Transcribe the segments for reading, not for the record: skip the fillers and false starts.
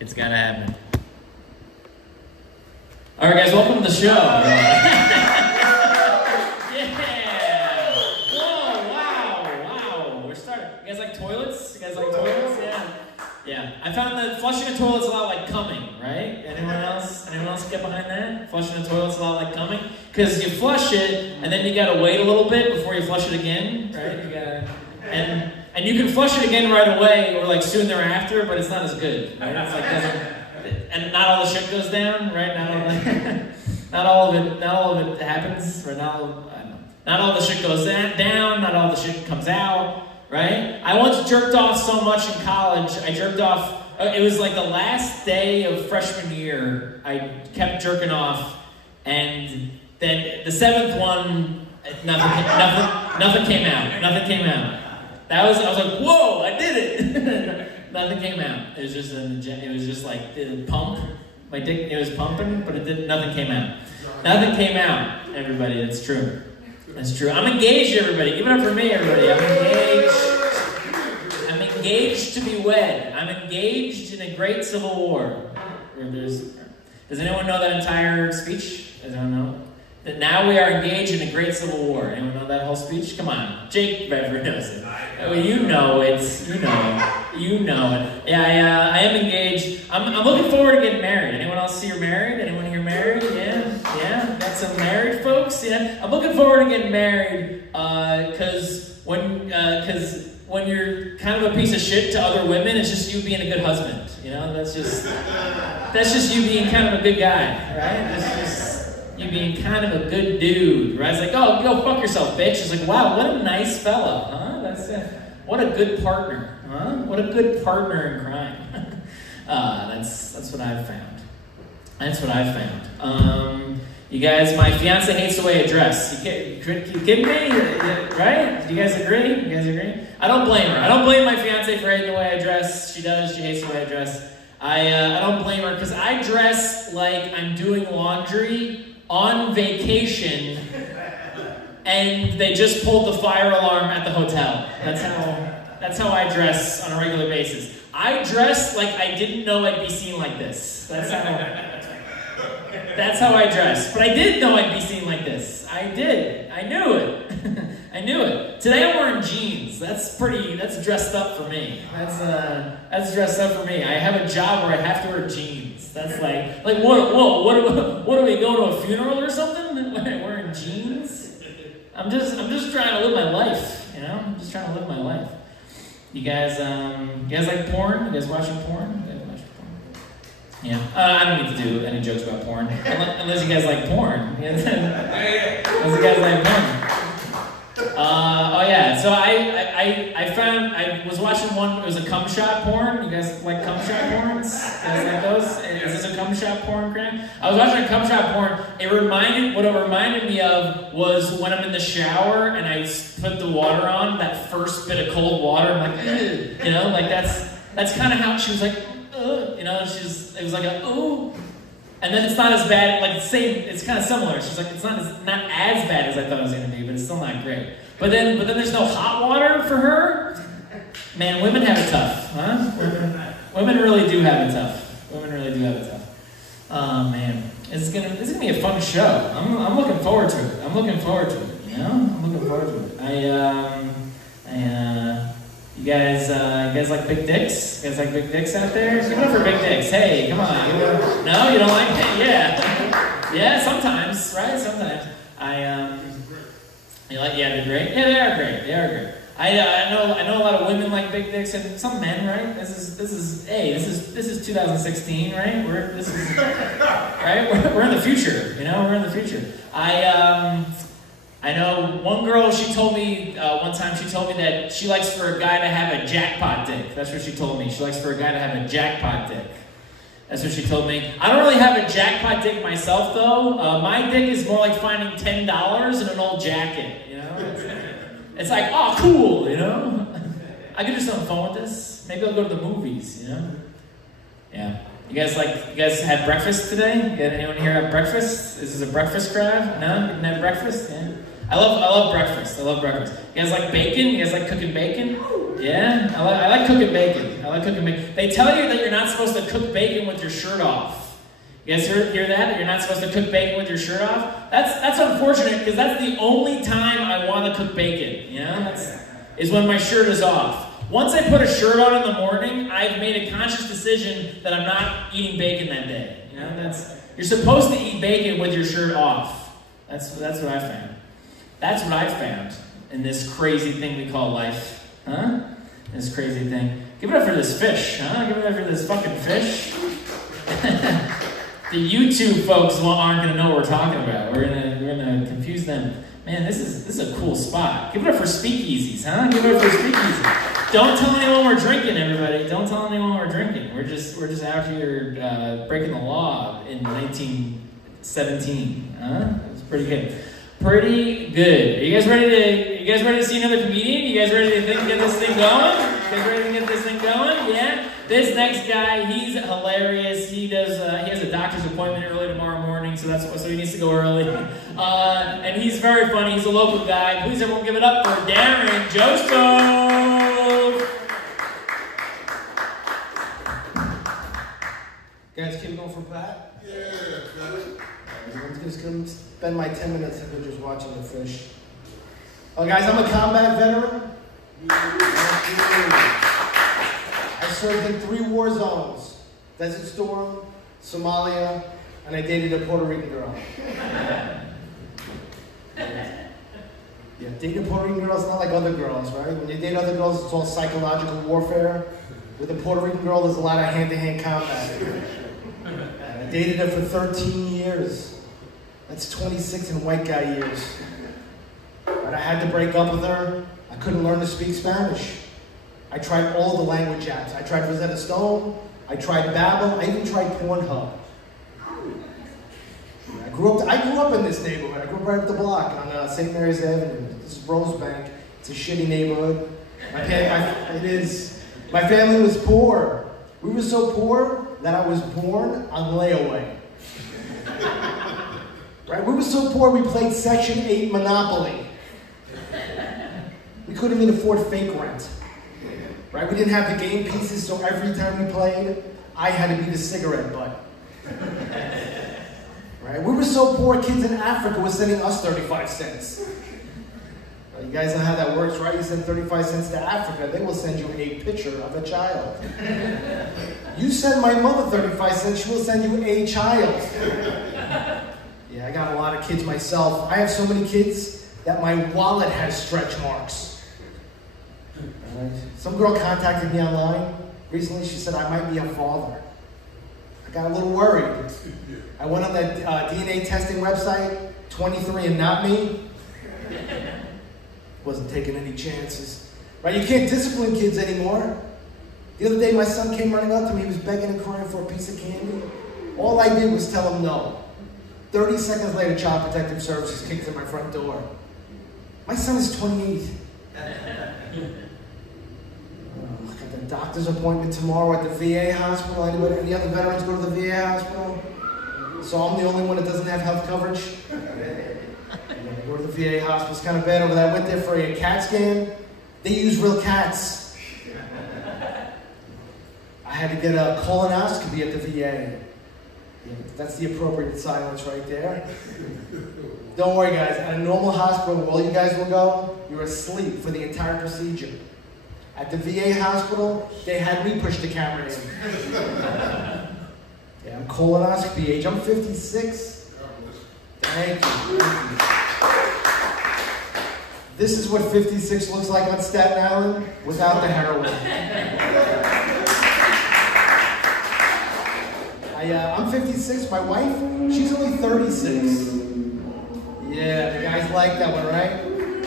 It's gotta happen. All right, guys, welcome to the show. Yeah. Whoa, wow. We're starting. You guys like toilets? Yeah. I found that flushing a toilet's a lot like coming, right? Anyone else get behind that? Flushing a toilet's a lot like coming? Because you flush it, and then you gotta wait a little bit before you flush it again, right? You gotta, and you can flush it again right away, or like soon thereafter, but it's not as good, right? It's like and not all the shit goes down, right? Not all of it happens, or not all the shit goes down, not all the shit comes out. Right? I once jerked off so much in college. I jerked off. It was like the last day of freshman year. I kept jerking off, and then the seventh one, nothing came out. I was like, whoa! I did it. Nothing came out. It was just like the pump. My dick. It was pumping, but nothing came out. Nothing came out. Everybody, that's true. That's true. I'm engaged, everybody. Give it up for me, everybody. I'm engaged. I'm engaged to be wed. I'm engaged in a great civil war. Does anyone know that entire speech? Does anyone know? That now we are engaged in a great civil war. Anyone know that whole speech? Come on. Jake Bever knows it. Well, you know it. You know it. Yeah, I am engaged. I'm looking forward to getting married. Anyone else see you're married? Anyone here married? Yeah. Got some married folks. Yeah. I'm looking forward to getting married because when you're kind of a piece of shit to other women, it's just you being a good husband. You know, that's just you being kind of a good guy, right? That's just you being kind of a good dude, right? It's like, oh, go fuck yourself, bitch. It's like, wow, what a nice fella, huh? What a good partner, huh? What a good partner in crime. That's what I've found. That's what I've found. You guys, my fiance hates the way I dress. You kidding me? Right? Do you guys agree? I don't blame her. I don't blame my fiance for hating the way I dress. She does. She hates the way I dress. I don't blame her because I dress like I'm doing laundry on vacation, and they just pulled the fire alarm at the hotel. That's how I dress on a regular basis. I dress like I didn't know I'd be seen like this. That's how I dress. But I did know I'd be seen like this. I did. I knew it. I knew it. Today I'm wearing jeans. That's dressed up for me. That's dressed up for me. I have a job where I have to wear jeans. That's like what are we going to a funeral or something? Wearing jeans? I'm just trying to live my life, you know? I'm just trying to live my life. You guys like porn? You guys watching porn? Yeah. I don't need to do any jokes about porn. Unless you guys like porn. Unless you guys like porn. Oh yeah, so I was watching one, it was a cum shot porn. You guys like cum shot porns? You guys like those? Is this a cum shot porn, Grant? I was watching a cum shot porn. What it reminded me of was when I'm in the shower and I put the water on, that first bit of cold water, I'm like, ugh, you know, like that's kind of how she was like, you know, it was like a, ooh. And then it's not as bad, like it's kind of similar. She's like, it's not as bad as I thought it was going to be, but it's still not great. But then there's no hot water for her. Man, women have it tough, huh? Women really do have it tough. Oh man, it's gonna be a fun show. I'm looking forward to it. You know, I'm looking forward to it. You guys like big dicks? You guys like big dicks out there? Give it up for big dicks. Hey, come on. No, you don't like it? Yeah. Yeah, sometimes, right? Sometimes. They're great? Yeah, they are great. I know a lot of women like big dicks and some men, right? This is 2016, right? We're in the future, you know? We're in the future. I know one girl, she told me one time, that she likes for a guy to have a jackpot dick. That's what she told me. She likes for a guy to have a jackpot dick. That's what she told me. I don't really have a jackpot dick myself, though. My dick is more like finding $10 in an old jacket, you know? It's like, oh, cool, you know? I could do something fun with this. Maybe I'll go to the movies, you know? Yeah. You guys had breakfast today? Did anyone here have breakfast? Is this a breakfast crowd? No? You didn't have breakfast? Yeah. I love breakfast. You guys like bacon? You guys like cooking bacon? Yeah? I like cooking bacon. I like cooking bacon. They tell you that you're not supposed to cook bacon with your shirt off. You guys hear that? That you're not supposed to cook bacon with your shirt off? That's unfortunate, because that's the only time I want to cook bacon. You know? Is when my shirt is off. Once I put a shirt on in the morning, I've made a conscious decision that I'm not eating bacon that day. You know? You're supposed to eat bacon with your shirt off. That's what I found. That's what I found in this crazy thing we call life. Huh? This crazy thing. Give it up for this fish, huh? Give it up for this fucking fish. The YouTube folks aren't going to know what we're talking about. We're gonna confuse them. Man, this is a cool spot. Give it up for speakeasies, huh? Give it up for speakeasies. Don't tell anyone we're drinking, everybody. Don't tell anyone we're drinking. We're just out here breaking the law in 1917. Huh? It's pretty good. Pretty good. Are you guys ready to see another comedian? You guys ready to get this thing going? You guys ready to get this thing going? Yeah? This next guy, he's hilarious. He has a doctor's appointment early tomorrow morning, so he needs to go early. And he's very funny. He's a local guy. Please everyone give it up for Darin Joseph. Guys, keep going for Pat? Yeah, got it. I'm just going to spend my 10 minutes here just watching the fish. Oh, guys, I'm a combat veteran. I served in 3 war zones. Desert Storm, Somalia, and I dated a Puerto Rican girl. Yeah, dating a Puerto Rican girl is not like other girls, right? When you date other girls, it's all psychological warfare. With a Puerto Rican girl, there's a lot of hand-to-hand combat. And I dated her for 13 years. That's 26 in white guy years. But I had to break up with her. I couldn't learn to speak Spanish. I tried all the language apps. I tried Rosetta Stone. I tried Babbel. I even tried Pornhub. I grew up in this neighborhood. I grew up right up the block on St. Mary's Avenue. This is Rosebank. It's a shitty neighborhood. It is. My family was poor. We were so poor that I was born on layaway. Right? We were so poor we played Section 8 Monopoly. We couldn't even afford fake rent. Right? We didn't have the game pieces, so every time we played, I had to be the cigarette butt. Right? We were so poor, kids in Africa were sending us 35 cents. You guys know how that works, right? You send 35 cents to Africa, they will send you a picture of a child. You send my mother 35 cents, she will send you a child. Yeah, I got a lot of kids myself. I have so many kids that my wallet has stretch marks. Some girl contacted me online recently. She said I might be a father. I got a little worried. I went on that DNA testing website, 23 and not me. Wasn't taking any chances. Right? You can't discipline kids anymore. The other day my son came running up to me. He was begging and crying for a piece of candy. All I did was tell him no. 30 seconds later, Child Protective Services kicked in my front door. My son is 28. I got the doctor's appointment tomorrow at the VA hospital. Any other veterans go to the VA hospital? So I'm the only one that doesn't have health coverage. Go to the VA hospital. It's kind of bad over there. I went there for a CAT scan. They use real cats. I had to get a colonoscopy at the VA. Yeah, that's the appropriate silence right there. Don't worry, guys. At a normal hospital where all you guys will go, you're asleep for the entire procedure. At the VA hospital, they had me push the camera in. Yeah, I'm colonoscopy age. I'm 56. Thank you. This is what 56 looks like on Staten Island without the heroin. I'm 56. My wife, she's only 36. Yeah, the guys like that one, right?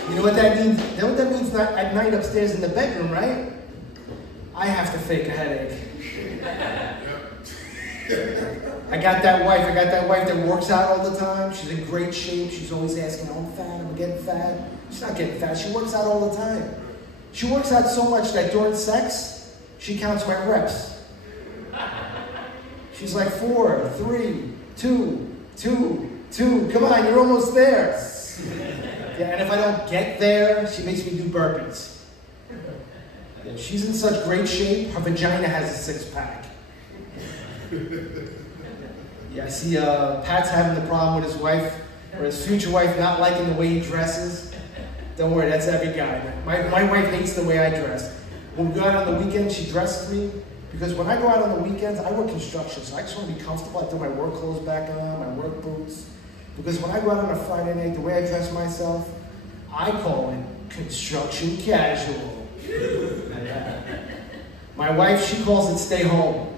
You know what that means? You know what that means at night upstairs in the bedroom, right? I have to fake a headache. I got that wife that works out all the time. She's in great shape. She's always asking, oh, I'm fat, I'm getting fat. She's not getting fat. She works out all the time. She works out so much that during sex, she counts my reps. She's like 4, 3, 2, 2, 2. Come on, you're almost there. Yeah, and if I don't get there, she makes me do burpees. Yeah, she's in such great shape, her vagina has a six-pack. Yeah, I see Pat's having the problem with his wife, or his future wife not liking the way he dresses. Don't worry, that's every guy. My wife hates the way I dress. When we go out on the weekends, she dresses me, because when I go out on the weekends, I work construction, so I just want to be comfortable. I throw my work clothes back on, my work boots. Because when I go out on a Friday night, the way I dress myself, I call it construction casual. My wife, she calls it stay home.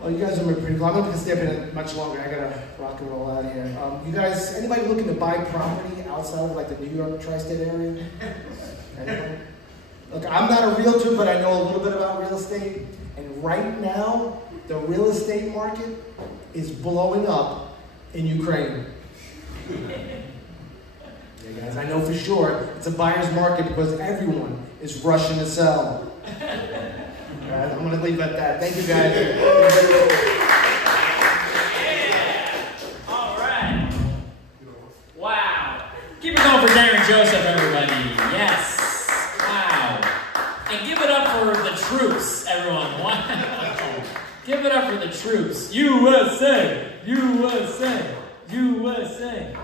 Well, you guys are pretty cool. I'm not going to stay up in much longer. I gotta rock and roll out of here. You guys, anybody looking to buy property outside of like the New York tri-state area? Anybody? Look, I'm not a realtor, but I know a little bit about real estate. And right now, the real estate market is blowing up in Ukraine. Yeah, guys, I know for sure it's a buyer's market because everyone is rushing to sell. All right, I'm going to leave it at that. Thank you, guys. Yeah. All right. Wow. Keep it going for Darin Joseph, everybody. Yes. Wow. And give it up for the troops, everyone. Wow. Give it up for the troops. USA. USA. USA.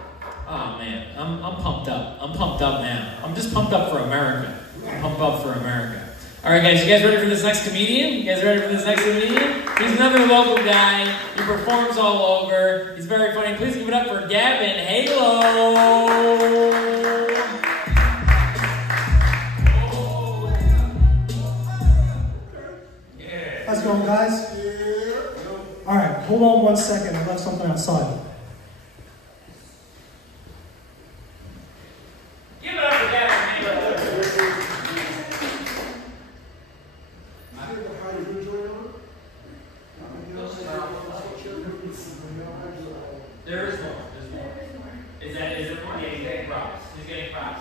Oh, man. I'm pumped up. I'm pumped up, man. I'm just pumped up for America. I'm pumped up for America. All right, guys, you guys ready for this next comedian? You guys ready for this next comedian? He's another local guy. He performs all over. He's very funny. Please give it up for Gavin Halo. How's it going, guys? All right, hold on 1 second. I left something outside. Give it up for Gavin Halo. There is more. There's more. Is it more? Yeah, he's getting props. He's getting props.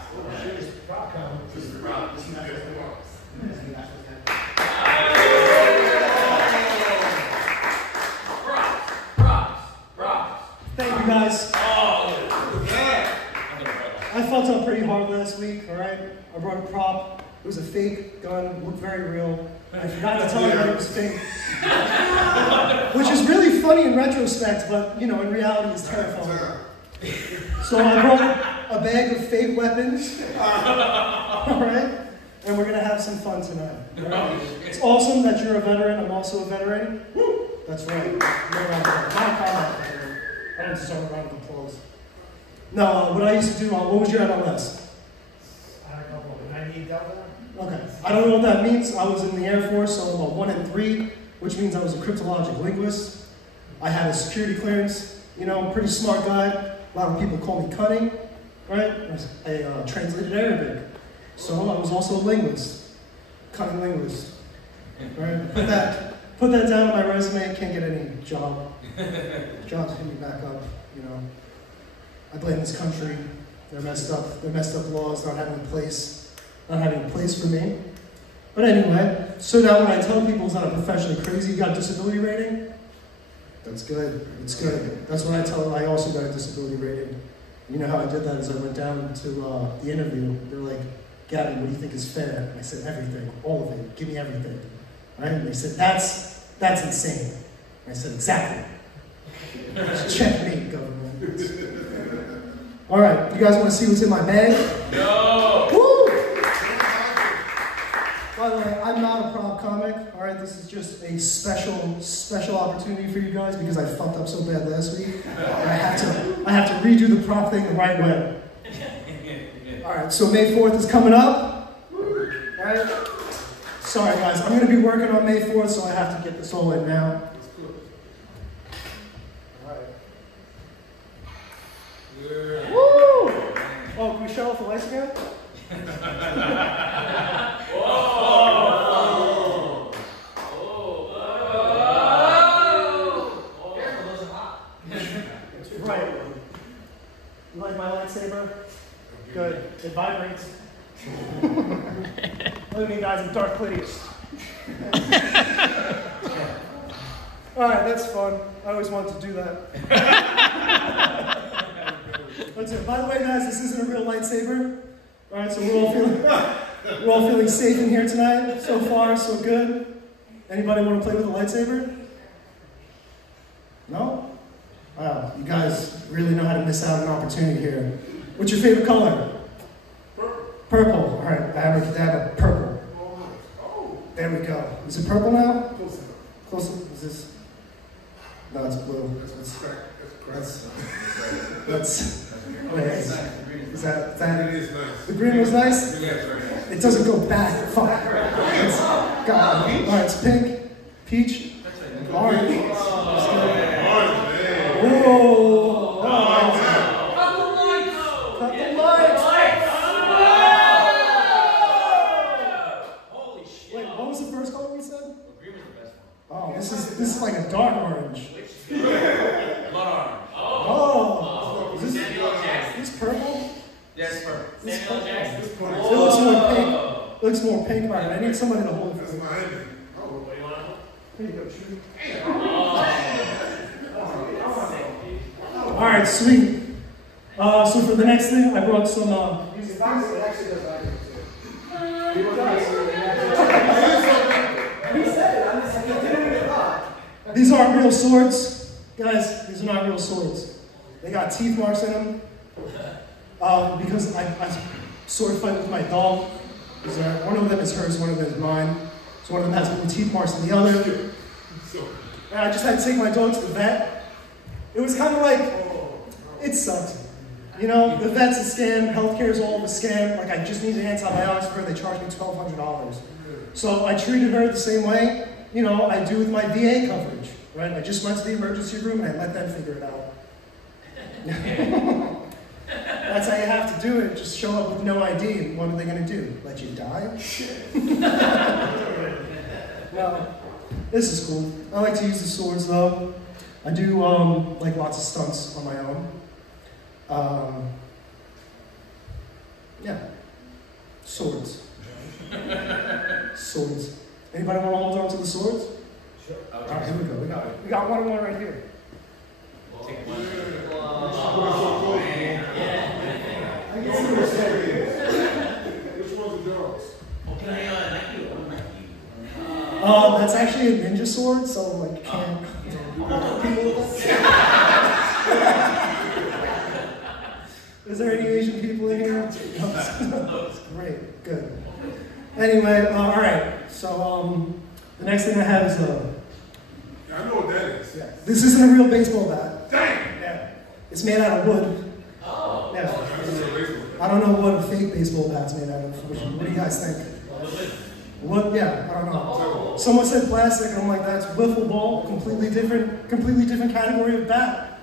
Prop count. This is prop. This is not just props. Props. Thank you, guys. Oh, yeah. I fucked up pretty hard last week, all right? I brought a prop. It was a fake gun, looked very real. I forgot to tell you that it was fake. Which is really funny in retrospect, but, you know, in reality it's terrifying. So I brought a bag of fake weapons, all right? And we're going to have some fun tonight. Right? It's awesome that you're a veteran. I'm also a veteran. That's right. No combat veteran. I don't deserve a round of applause. No, what I used to do, what was your NLS? I had a couple of 98 Delta. Okay. I don't know what that means. I was in the Air Force, so I'm a 1 in 3, which means I was a cryptologic linguist. I had a security clearance. You know, I'm a pretty smart guy. A lot of people call me cunning, right? I translated Arabic. So I was also a linguist. Cunning linguist. Right? Put that down on my resume, can't get any job. Jobs hit me back up, you know. I blame this country. They're messed up laws not having a place for me. But anyway, so now when I tell people it's not a professionally crazy, you got a disability rating? That's good. It's good. That's what I tell them. I also got a disability rating. You know how I did that is I went down to the interview. They're like, Gavin, what do you think is fair? And I said, everything, all of it. Give me everything. Right? And they said, that's insane. And I said, exactly. Checkmate, government. All right, you guys want to see what's in my bag? No! Woo! By the way, I'm not a prop comic. All right, this is just a special opportunity for you guys because I fucked up so bad last week. And I have to redo the prop thing the right way. All right, so May 4th is coming up. All right. Sorry, guys, I'm going to be working on May 4th, so I have to get this all in now. All right. Woo! Oh, can we shut off the lights again? Right. You like my lightsaber? Good. It vibrates. Look at me, guys, I'm Darth Plagueis. Alright, that's fun. I always wanted to do that. That's it. By the way, guys, this isn't a real lightsaber. All right, so we're all feeling safe in here tonight. So far, so good. Anybody want to play with a lightsaber? No? Wow, you guys really know how to miss out on an opportunity here. What's your favorite color? Purple. All right, abracadabra, purple. There we go. Is it purple now? Close. Is this? No, it's blue. Wait, is that? The green was nice? It doesn't go back. Fuck. Got it. All right, it's pink, peach, orange. Whoa! Cut the lights! Holy shit. Wait, what was the first color we said? Green was the best one. Oh, this is like a dark orange. Blood orange. Oh! Is this purple? Yes, purple. Samuel Jackson. It looks more pink. It looks more pink. All right, I need somebody to hold it for me. What do you want? Here you go, Tree. All right, sweet. So for the next thing, I brought some. These aren't real swords, guys. These are not real swords. They got teeth marks in them because I sword fight with my dog. One of them is hers, one of them is mine. So one of them has more teeth marks than the other. And I just had to take my dog to the vet. It was kind of like, it sucked. You know, the vet's a scam, healthcare is all of a scam. Like, I just needed antibiotics for her, they charged me $1,200. So I treated her the same way, you know, I do with my VA coverage, right? I just went to the emergency room and I let them figure it out. That's how you have to do it, just show up with no ID. What are they going to do? Let you die? No, this is cool. I like to use the swords though. I do like lots of stunts on my own. Yeah, swords. Swords. Anybody want to hold on to the swords? Sure. All right, here we go. We got one right here. Take one. Which one's the girls? Okay, That's actually a ninja sword, so like can't. Is there any Asian people in here? No. Great, good. Anyway, all right. So the next thing I have is I know what that is. yeah. This isn't a real baseball bat. Dang! Yeah. It's made out of wood. Oh. Yeah. This is a baseball. I don't know what a fake baseball bat's made out of. What do you guys think? What? Yeah, I don't know. Someone said plastic, and I'm like, that's wiffle ball, completely different category of bat.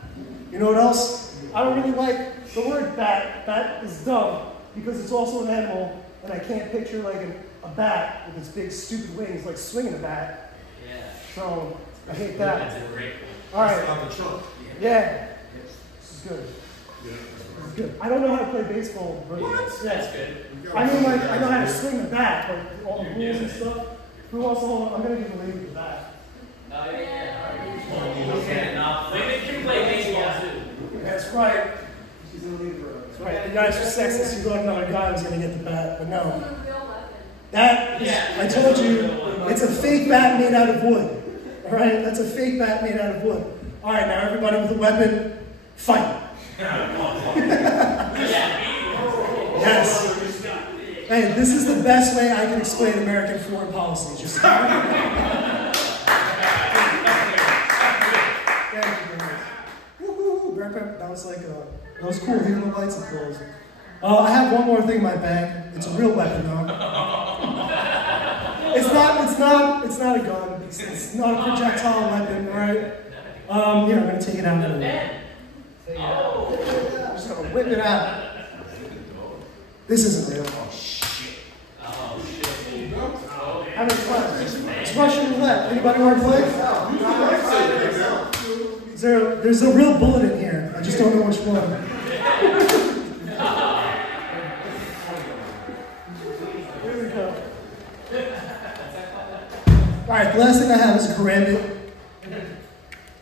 You know what else? I don't really like the word bat. Bat is dumb because it's also an animal, and I can't picture like a bat with its big stupid wings, like swinging a bat. Yeah. So I hate that. That's a great one. All right. Out the trunk. Yeah. This is good. Yeah. This is good. I don't know how to play baseball, but That's good. I mean, like, I know how to swing the bat, but all the rules and stuff. Who wants to hold on? I'm going to give the lady the bat. Okay, now, women can play baseball too. That's right. She's going to leave her. That's right. You guys are sexist. You thought another guy was going to get the bat, but no. That is, I told you, it's a fake bat made out of wood. All right? That's a fake bat made out of wood. All right, now everybody with a weapon, fight. Yes. Hey, this is the best way I can explain American foreign policy. Just thank you very much. Woo-hoo, that was like that was cool. Even the lights are closed. I have one more thing in my bag. It's a real weapon though. It's not a gun. It's not a projectile weapon, all right? I'm gonna take it out anyway. I'm just gonna whip it out. This isn't real. Oh shit. How many times? It's Russian roulette. Anybody want to play? There's a real bullet in here. I just don't know which one. Here we go. Alright, the last thing I have is a karambit.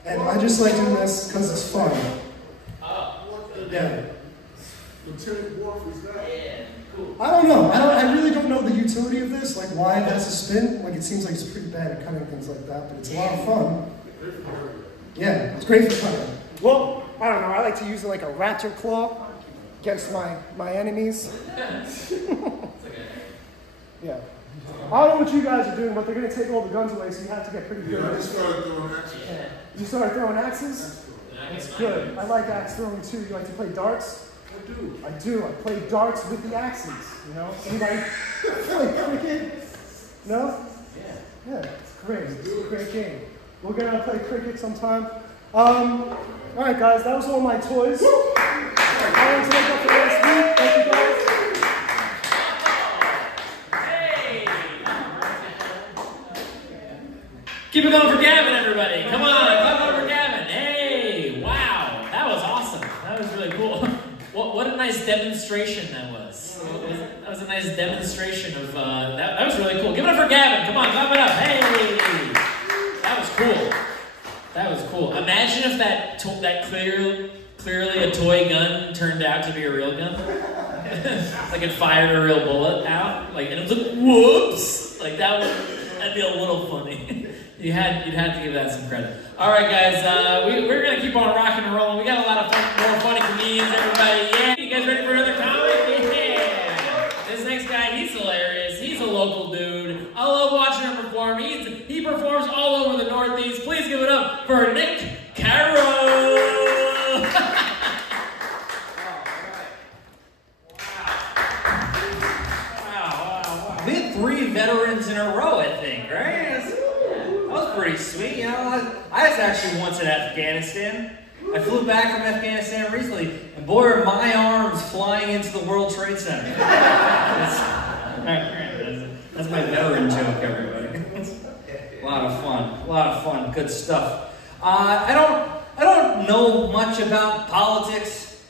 And I just like doing this because it's fun. Yeah. Lieutenant Worf is that? Yeah. I don't know. I really don't know the utility of this, like why it has a spin. Like it seems like it's pretty bad at cutting things like that, but it's a lot of fun. Yeah, it's great for cutting. Well, I don't know. I like to use it like a raptor claw against my enemies. Yeah. I don't know what you guys are doing, but they're going to take all the guns away, so you have to get pretty good. Yeah, I just started throwing axes. You started throwing axes? That's good. I like axe throwing too. You like to play darts? I do. I do. I play darts with the axes. You know? Anybody play cricket? No? Yeah. It's great. It's a great game. We're gonna play cricket sometime. All right, guys. That was all my toys. I want to make up for last week. Thank you, guys. Keep it going for Gavin, everybody. Come on, clap on for Gavin. Hey, wow, that was awesome. That was really cool. What a nice demonstration that was. That was a nice demonstration of, that was really cool. Give it up for Gavin. Come on, clap it up. Hey, that was cool. That was cool. Imagine if that clearly a toy gun turned out to be a real gun. Like it fired a real bullet out. Like, and it was like, whoops. Like that'd be a little funny. You'd have to give that some credit. All right, guys, we're gonna keep on rocking and rolling. We got a lot of more funny comedians, everybody. Yeah, you guys ready for another comic? Yeah. This next guy, he's hilarious. He's a local dude. I love watching him perform. He performs all over the Northeast. Please give it up for Nick Carra. We had 3 veterans in a row, I think, right? That was pretty sweet, you know. I was actually once in Afghanistan. I flew back from Afghanistan recently, and boy, are my arms flying into the World Trade Center. That's my veteran joke, everybody. A lot of fun, good stuff. I don't know much about politics,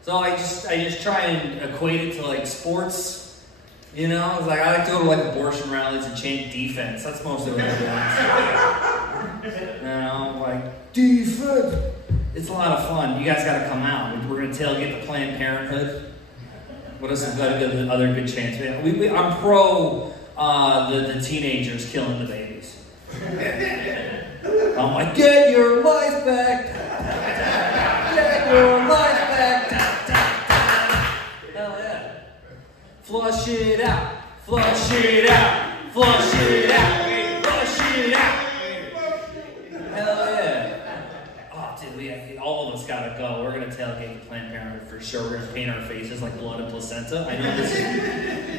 so I just try and equate it to like sports. You know, it's like I like to go to like abortion rallies and chant defense. That's mostly what I do. You know, like defense. It's a lot of fun. You guys got to come out. We're gonna tailgate the Planned Parenthood. What else is the other good chance? I'm pro the teenagers killing the babies. I'm like, get your life back. Get your life back. Hell yeah. Flush it out, flush it out, flush it out, flush it out. Hell yeah. Oh, dude, all of us gotta go. We're gonna tailgate the Planned Parenthood for sure. We're gonna paint our faces like blood and placenta. I know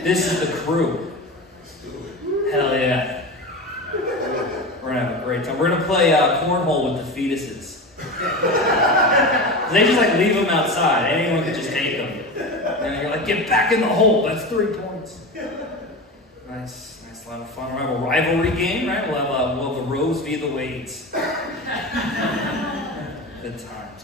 this is the crew. Hell yeah. We're gonna have a great time. We're gonna play cornhole with the fetuses. They just like leave them outside. Anyone can just take them. And you're like, get back in the hole. That's 3 points. Nice, a lot of fun. We'll have a rivalry game, right? We'll have the Roes v. the Wades. Good times.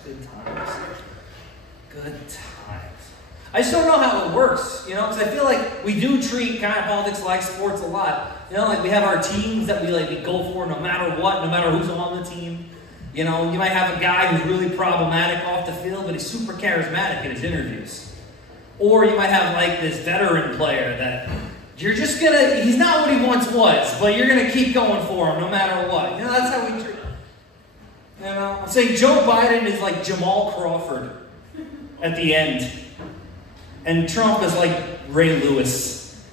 I just don't know how it works, you know, because I feel like we do treat kind of politics like sports a lot. You know, like we have our teams that we go for no matter what, no matter who's on the team. You know, you might have a guy who's really problematic off the field, but he's super charismatic in his interviews. Or you might have like this veteran player that you're just he's not what he once was, but you're gonna keep going for him no matter what. You know, that's how we treat him. You know, I'm saying Joe Biden is like Jamal Crawford at the end. And Trump is like Ray Lewis.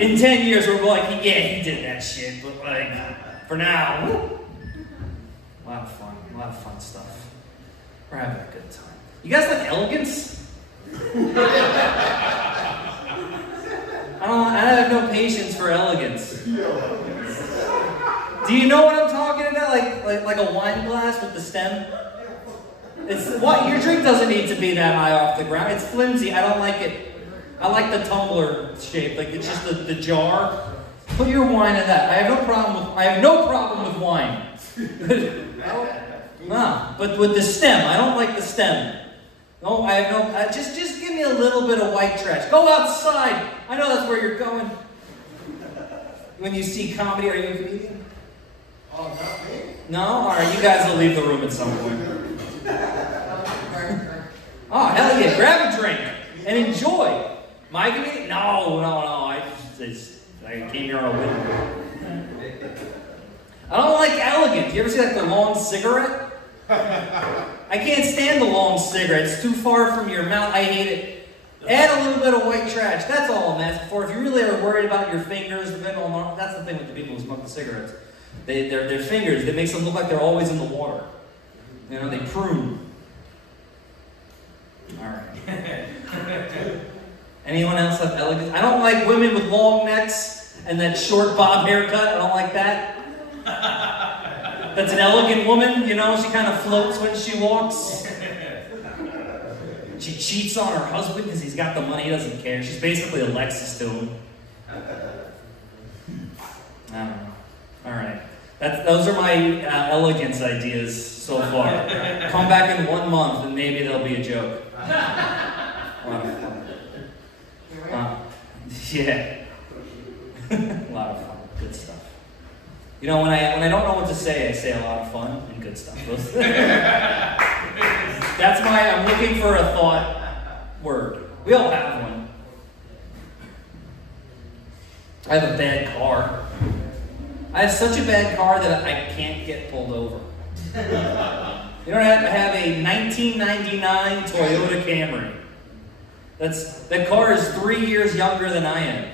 In 10 years, we're like, yeah, he did that shit, but like, for now, woo. A lot of fun stuff. We're having a good time. You guys like elegance? I have no patience for elegance. Do you know what I'm talking about? Like a wine glass with the stem? Your drink doesn't need to be that high off the ground. It's flimsy. I don't like it. I like the tumbler shape. Like it's just the jar. Put your wine in that. I have no problem with wine. No, but with the stem, I don't like the stem. No, I have no. Just give me a little bit of white trash. Go outside. I know that's where you're going. When you see comedy, are you a comedian? Oh, not me. No? All right, you guys will leave the room at some point. Oh, hell yeah. Grab a drink and enjoy. My comedian? No. I came here on a whim. I don't like elegant. Do you ever see like the long cigarette? I can't stand the long cigarette. It's too far from your mouth. I hate it. Add a little bit of white trash. That's all I'm asking for. If you really are worried about your fingers, that's the thing with the people who smoke the cigarettes. Their fingers, it makes them look like they're always in the water. You know, they prune. All right. Anyone else have elegance? I don't like women with long necks and that short bob haircut. I don't like that. That's an elegant woman, you know, she kind of floats when she walks. She cheats on her husband because he's got the money, he doesn't care. She's basically Alexis to him. I don't know. All right. Those are my elegance ideas so far. Come back in 1 month and maybe there'll be a joke. A lot of fun. Yeah. A lot of fun. Good stuff. You know, when I don't know what to say, I say a lot of fun and good stuff. That's why I'm looking for a thought word. We all have one. I have a bad car. I have such a bad car that I can't get pulled over. You know what I have a 1999 Toyota Camry. That car is 3 years younger than I am.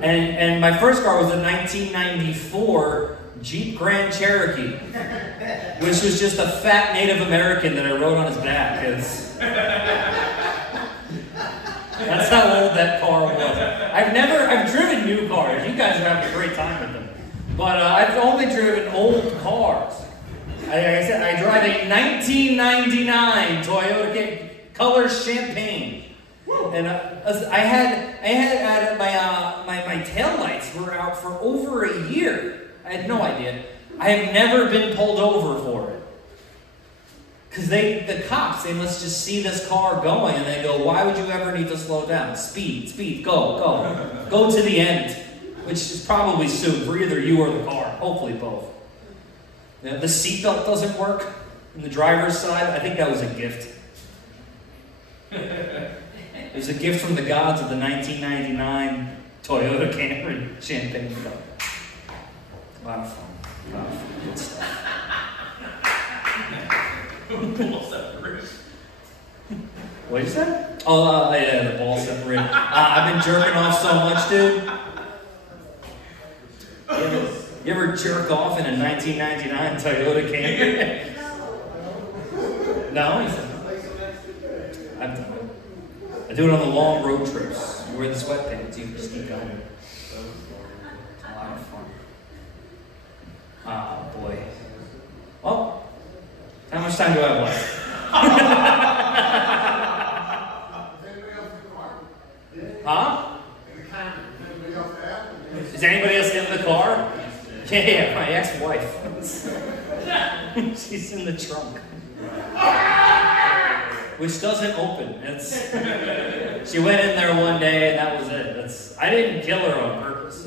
And my first car was a 1994 Jeep Grand Cherokee, which was just a fat Native American that I rode on his back. That's how old that car was. I've driven new cars. You guys are having a great time with them. But I've only driven old cars. I drive a 1999 Toyota color champagne. And I had my taillights were out for over a year. I had no idea. I have never been pulled over for it. Because the cops, they must just see this car going and they go, why would you ever need to slow down? Speed, go. Go to the end. Which is probably soon for either you or the car. Hopefully both. The seatbelt doesn't work in the driver's side. I think that was a gift. It was a gift from the gods of the 1999 Toyota Camry champagne cup. A lot of fun. Good stuff. What did you say? Oh, yeah, the ball separate. I've been jerking off so much, dude. You ever jerk off in a 1999 Toyota Camry? No? I've done it. I do it on the long road trips. You wear the sweatpants, you just keep going. It's a lot of fun. Oh, boy. Well, how much time do I have left? Huh? Is anybody else in the car? Yeah, my ex-wife. She's in the trunk. Which doesn't open. She went in there one day and that was it. I didn't kill her on purpose.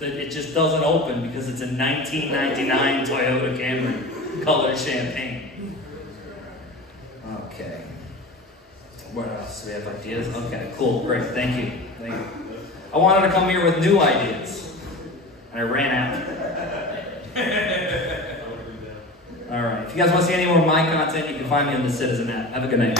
It just doesn't open because it's a 1999 Toyota Camry color champagne. Okay. What else? Do we have ideas? Okay, cool, great, thank you. I wanted to come here with new ideas, and I ran out. All right, if you guys want to see any more of my content, you can find me on the Citizen app. Have a good night.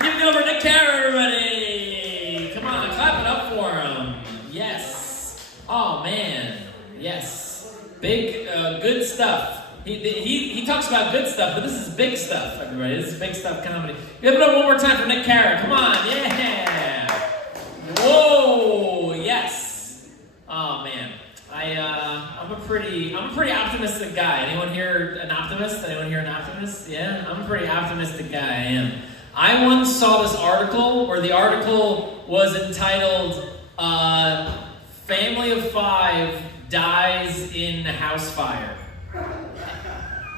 Give it over to Carra, everybody. Come on, clap it up for him. Yes. Oh, man. Yes. Big, good stuff. He talks about good stuff, but this is big stuff, everybody. This is big stuff comedy. Give it up one more time for Nick Carra. Come on, yeah. Whoa, yes. Oh man, I'm a pretty optimistic guy. Anyone here an optimist? Yeah, I'm a pretty optimistic guy. I am. I once saw this article where the article was entitled "Family of 5 Dies in House Fire."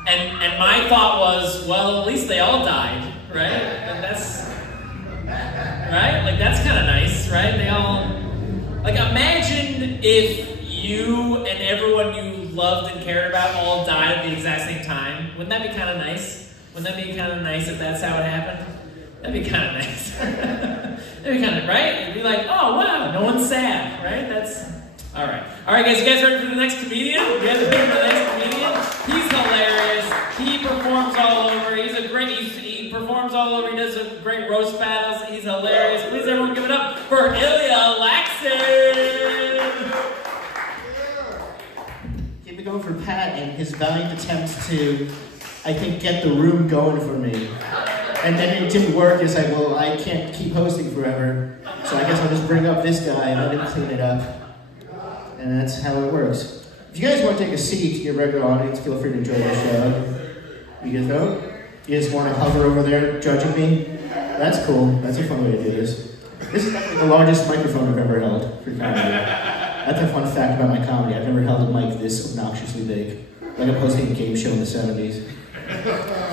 And my thought was, well, at least they all died, right? And that's right. Like that's kind of nice, right? They all imagine if you and everyone you loved and cared about all died at the exact same time. Wouldn't that be kind of nice? Wouldn't that be kind of nice if that's how it happened? That'd be kind of nice. That'd be kind of, right? It'd be like, oh wow, no one's sad, right? That's, all right. All right, guys, you guys ready for the next comedian? You guys ready for the next comedian? He's hilarious. He performs all over. He's a great, he performs all over. He does a great roast battles. He's hilarious. Please everyone give it up for Ilya Laksin. Keep it going for Pat and his valiant attempts to, I think, get the room going for me. And then it didn't work. It's like, well, I can't keep hosting forever. So I guess I'll just bring up this guy and let him clean it up. And that's how it works. If you guys want to take a seat to your regular audience, feel free to enjoy the show. You guys know? You just want to hover over there judging me? That's cool. That's a fun way to do this. This is definitely the largest microphone I've ever held for comedy. That's a fun fact about my comedy. I've never held a mic this obnoxiously big. Like I'm hosting a game show in the 70s.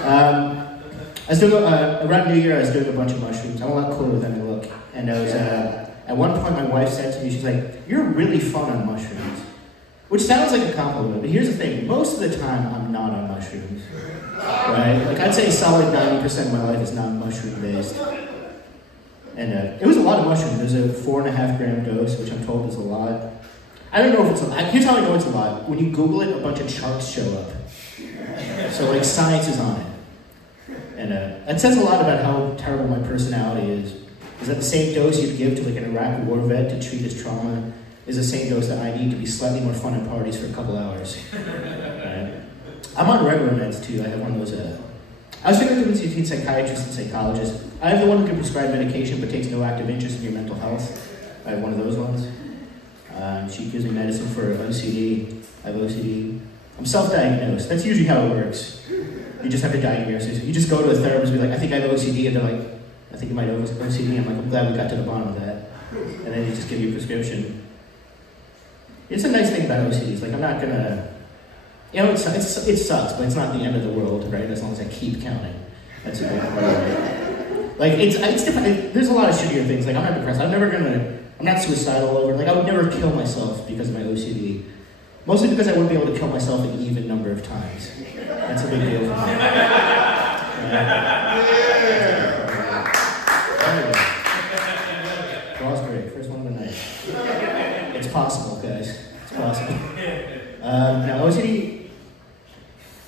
I was doing, around New Year, I was doing a bunch of mushrooms. I'm a lot cooler than I look. And I was, at one point my wife said to me, she's like, you're really fun on mushrooms. Which sounds like a compliment, but here's the thing. Most of the time, I'm not on mushrooms. Right? Like, I'd say a solid 90% of my life is not mushroom-based. And it was a lot of mushrooms. There's a 4.5 gram dose, which I'm told is a lot. I don't know if it's a lot. Here's how I know it's a lot. When you Google it, a bunch of charts show up. So, like, science is on it. And that says a lot about how terrible my personality is. Is that the same dose you'd give to like an Iraq war vet to treat his trauma is the same dose that I need to be slightly more fun at parties for a couple hours. Right? I'm on regular meds too. I have one of those. I was thinking between psychiatrists and psychologists. I have the one who can prescribe medication but takes no active interest in your mental health. I have one of those ones. She gives me medicine for OCD. I have OCD. I'm self-diagnosed. That's usually how it works. You just have to diagnose it. You just go to a therapist and be like, I think I have OCD, and they're like, I think you might have OCD. I'm like, I'm glad we got to the bottom of that. And then they just give you a prescription. It's a nice thing about OCD. It's like, I'm not gonna, you know, it sucks, but it's not the end of the world, right? As long as I keep counting. That's a good part, right? Like, it's different. There's a lot of shittier things. Like, I'm not depressed. I'm not suicidal over it. Like, I would never kill myself because of my OCD. Mostly because I wouldn't be able to kill myself an even number of times. That's a big deal for me. Applause break, first one of the night. It's possible, guys. It's possible. Now, OCD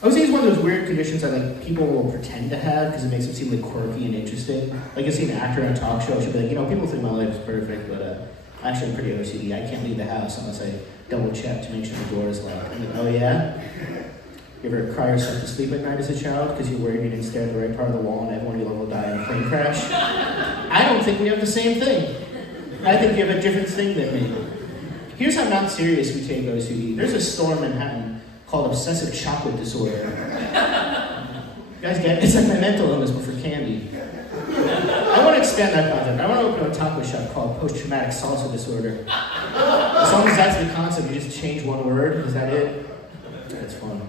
is one of those weird conditions that like people will pretend to have because it makes them seem like quirky and interesting. Like you see an actor on a talk show, she'll be like, you know, people think my life is perfect, but actually I'm pretty OCD. I can't leave the house unless I double check to make sure the door is locked. I'm like, oh yeah? You ever cry yourself to sleep at night as a child because you're worried you didn't stare at the right part of the wall and everyone you love will die in a plane crash? I don't think we have the same thing. I think you have a different thing than me. Here's how not serious we take OCD. There's a store in Manhattan called obsessive chocolate disorder. You guys get it? It's like my mental illness, but for candy. I want to expand that concept. I want to open a taco shop called post-traumatic salsa disorder. As long as that's the concept, you just change one word. Is that it? That's fun.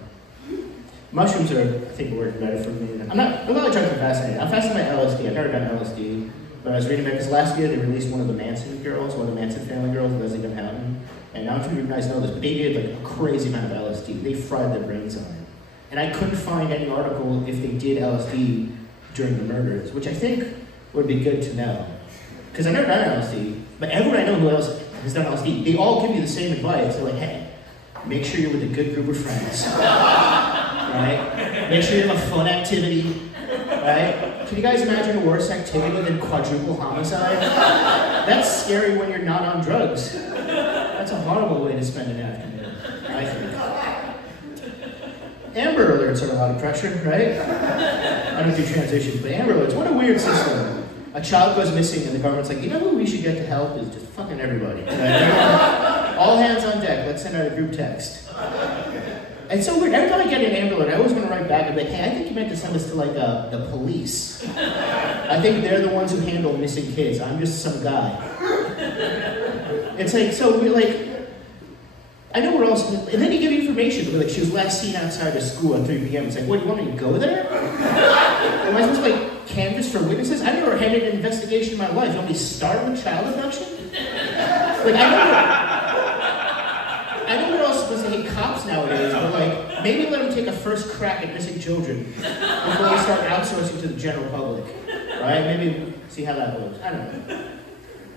Mushrooms are, I think, work better for me. I'm not like trying to fascinate. I'm fascinated by LSD. I've never done LSD. But I was reading about because last year they released one of the Manson girls, one of the Manson family girls, Leslie Manhattan. And I don't know if you guys know this, but they did like a crazy amount of LSD. They fried their brains on it. And I couldn't find any article if they did LSD during the murders, which I think would be good to know. Because I've never done LSD, but everyone I know who else has done LSD, they all give you the same advice. They're like, hey, make sure you're with a good group of friends. Right? Make sure you have a fun activity. Right? Can you guys imagine a worse activity than quadruple homicide? That's scary when you're not on drugs. That's a horrible way to spend an afternoon, I think. Amber Alerts are a lot of pressure, right? I don't do transitions, but Amber Alerts, what a weird system. A child goes missing and the government's like, you know who we should get to help is just fucking everybody. Right? All hands on deck, let's send out a group text. It's so weird. Every time I get an Amber Alert, I always want to write back and be like, hey, I think you meant to send this to like the police. I think they're the ones who handle missing kids. I'm just some guy. It's like, so we're like, I know where else, and then you give information. Like, she was last seen outside of school at 3 p.m. It's like, what, you want me to go there? Am I supposed to like canvass for witnesses? I've never had an investigation in my life. You want me to start with child abduction? Like, I know we're all supposed to hate cops nowadays, but like, maybe let them take a first crack at missing children before we start outsourcing to the general public, right? Maybe see how that goes. I don't know.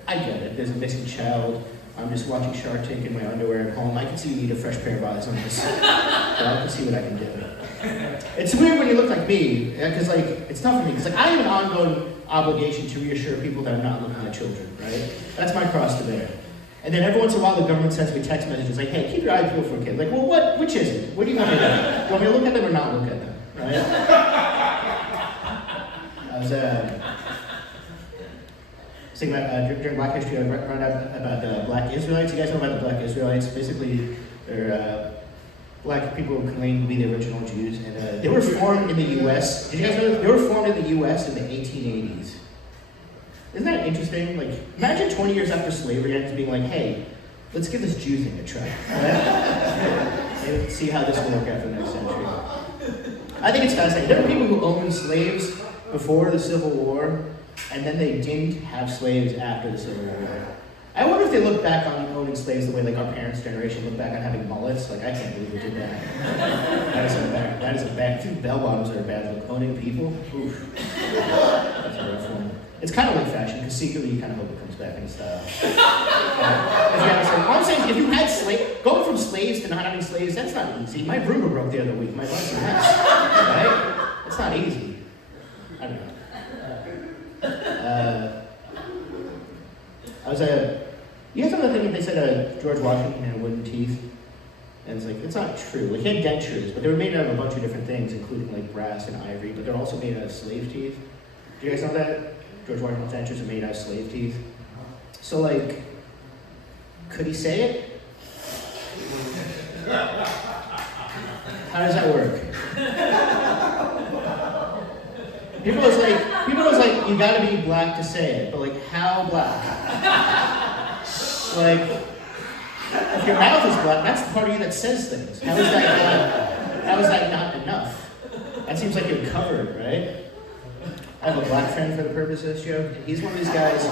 I get it. There's a missing child. I'm just watching Shark Tank in my underwear at home. I can see you need a fresh pair of eyes on this. So I can see what I can do. It's weird when you look like me, because like it's tough for me. Because like I have an ongoing obligation to reassure people that I'm not looking at children, right? That's my cross to bear. And then every once in a while, the government sends me text messages like, "Hey, keep your eye peeled for a kid." Like, well, which is it? What do you want me to do? You want me to look at them or not look at them, right? I was thinking about during Black History, I read about Black Israelites. You guys know about the Black Israelites? Basically, they're Black people who claim to be the original Jews, and they were formed in the U.S. Did you guys know they were formed in the U.S. in the 1880s? Isn't that interesting? Like, imagine 20 years after slavery ends being like, hey, let's give this Jew thing a try. Right? See how this will work out for the next century. I think it's fascinating. There were people who owned slaves before the Civil War, and then they didn't have slaves after the Civil War. I wonder if they look back on owning slaves the way like our parents' generation look back on having mullets. Like, I can't believe we did that. That is a bad. I think bell bottoms are bad. Like owning people. Oof. That's a rough one. It's kind of like fashion, because secretly you kind of hope it comes back in style. I'm saying, if you had slaves, going from slaves to not having slaves, that's not easy. My Roomba broke the other week. My life's a mess, right? It's not easy. I don't know. I was you guys know the thing they said George Washington had wooden teeth? And it's like, it's not true. Like, he had dentures, but they were made out of a bunch of different things, including like brass and ivory, but they're also made out of slave teeth. Do you guys know that? George Washington's dentures are made out of slave teeth. So, like, could he say it? How does that work? People was like, you gotta be black to say it, but like, how black? Like, if your mouth is black, that's the part of you that says things. How is that not enough? That seems like you're covered, right? I have a black friend for the purpose of this joke. He's one of these guys,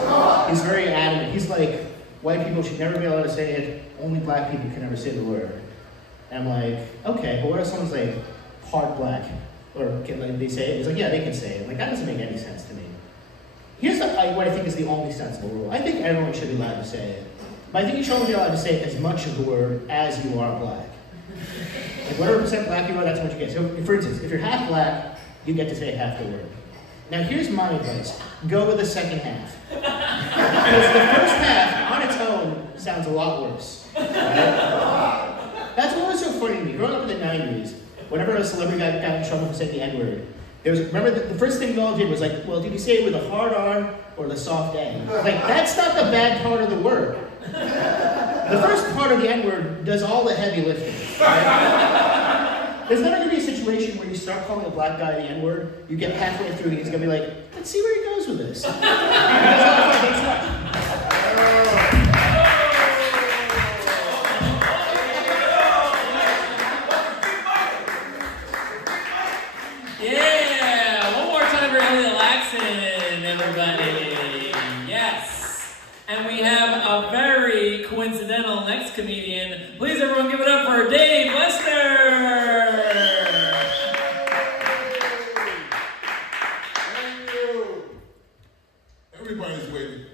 he's very adamant. He's like, white people should never be allowed to say it, only black people can never say the word. And I'm like, okay, but what if someone's like part black? Or can they say it? He's like, yeah, they can say it. Like, that doesn't make any sense to me. Here's what I think is the only sensible rule. I think everyone should be allowed to say it. But I think you should only be allowed to say as much of the word as you are black. Like, whatever percent black you are, that's what you get. So, for instance, if you're half black, you get to say half the word. Now, here's my advice. Go with the second half. Because the first half, on its own, sounds a lot worse. Right? That's what was so funny to me. Growing up in the 90s, whenever a celebrity got in trouble for saying the N-word, remember the first thing we all did was like, well, did you say it with a hard R or the soft A? Like, that's not the bad part of the word. The first part of the N-word does all the heavy lifting. Right? There's never going to be a situation where you start calling a black guy the N-word, you get halfway through and he's going to be like, let's see where he goes with this. Yeah! One more time for Ilya Laksin, everybody. Yes! And we have a very coincidental next comedian. Please, everyone, give it up for Dave Lester! Everybody's waiting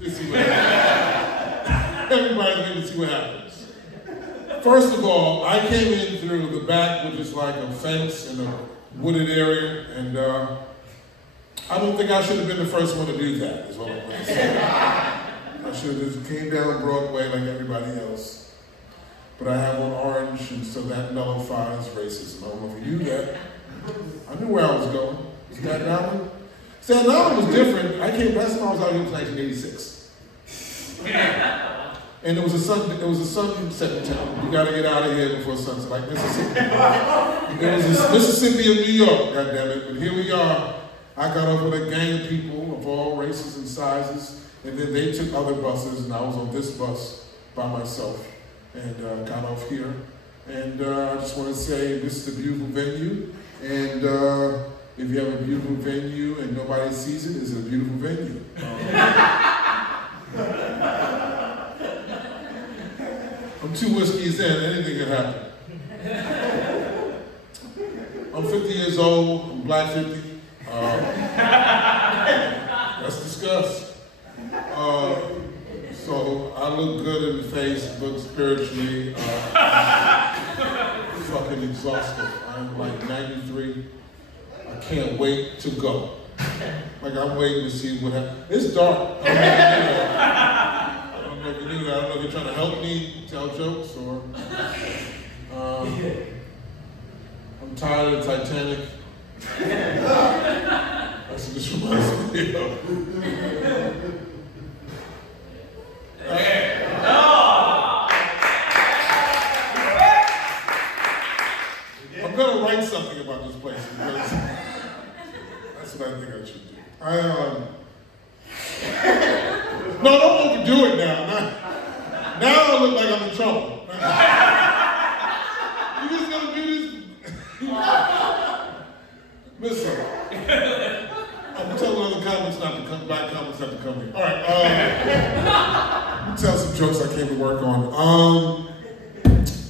to see what happens. Everybody's waiting to see what happens. First of all, I came in through the back, which is like a fence in a wooded area, and I don't think I should have been the first one to do that, is what I'm going to say. I should have just came down Broadway like everybody else. But I have on orange, and so that nullifies racism. I don't know if you knew that. I knew where I was going. Staten Island? Staten Island was different. Last time I was out here was 1986. And it was a sunset town. You gotta get out of here before sunset, like Mississippi. It was Mississippi of New York, goddammit. But here we are. I got off with a gang of people of all races and sizes, and then they took other buses, and I was on this bus by myself, and got off here. And I just want to say this is a beautiful venue, and if you have a beautiful venue and nobody sees it, it's a beautiful venue. I'm 2 whiskeys in, anything can happen. I'm 50 years old, I'm black 50. Let's discuss. So I look good in the face, look spiritually. Fucking exhausted. I'm like 93. I can't wait to go. Like I'm waiting to see what happens. It's dark. I don't know if you knew that. I don't know if you're trying to help me tell jokes or. I'm tired of Titanic. That's what this reminds me of. I'm gonna write something about this place because that's what I think I should do. No, don't overdo it now. Now I look like I'm in trouble. You just gonna do this? Listen, I'm telling other comics not to come, black comics not to come here. All right, let me tell some jokes I came to work on.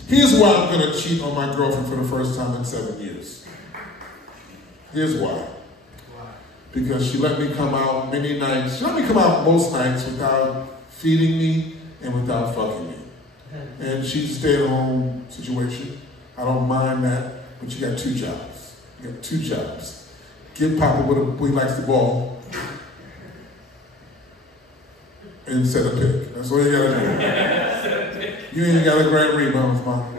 Here's why I'm gonna cheat on my girlfriend for the first time in 7 years. Here's why. Because she let me come out many nights. She let me come out most nights without feeding me and without fucking me. And she's a stay-at-home situation. I don't mind that, but you got 2 jobs. You got 2 jobs. Get Papa where he likes the ball and set a pick. That's all you gotta do. You ain't got a great rebounds, Mom.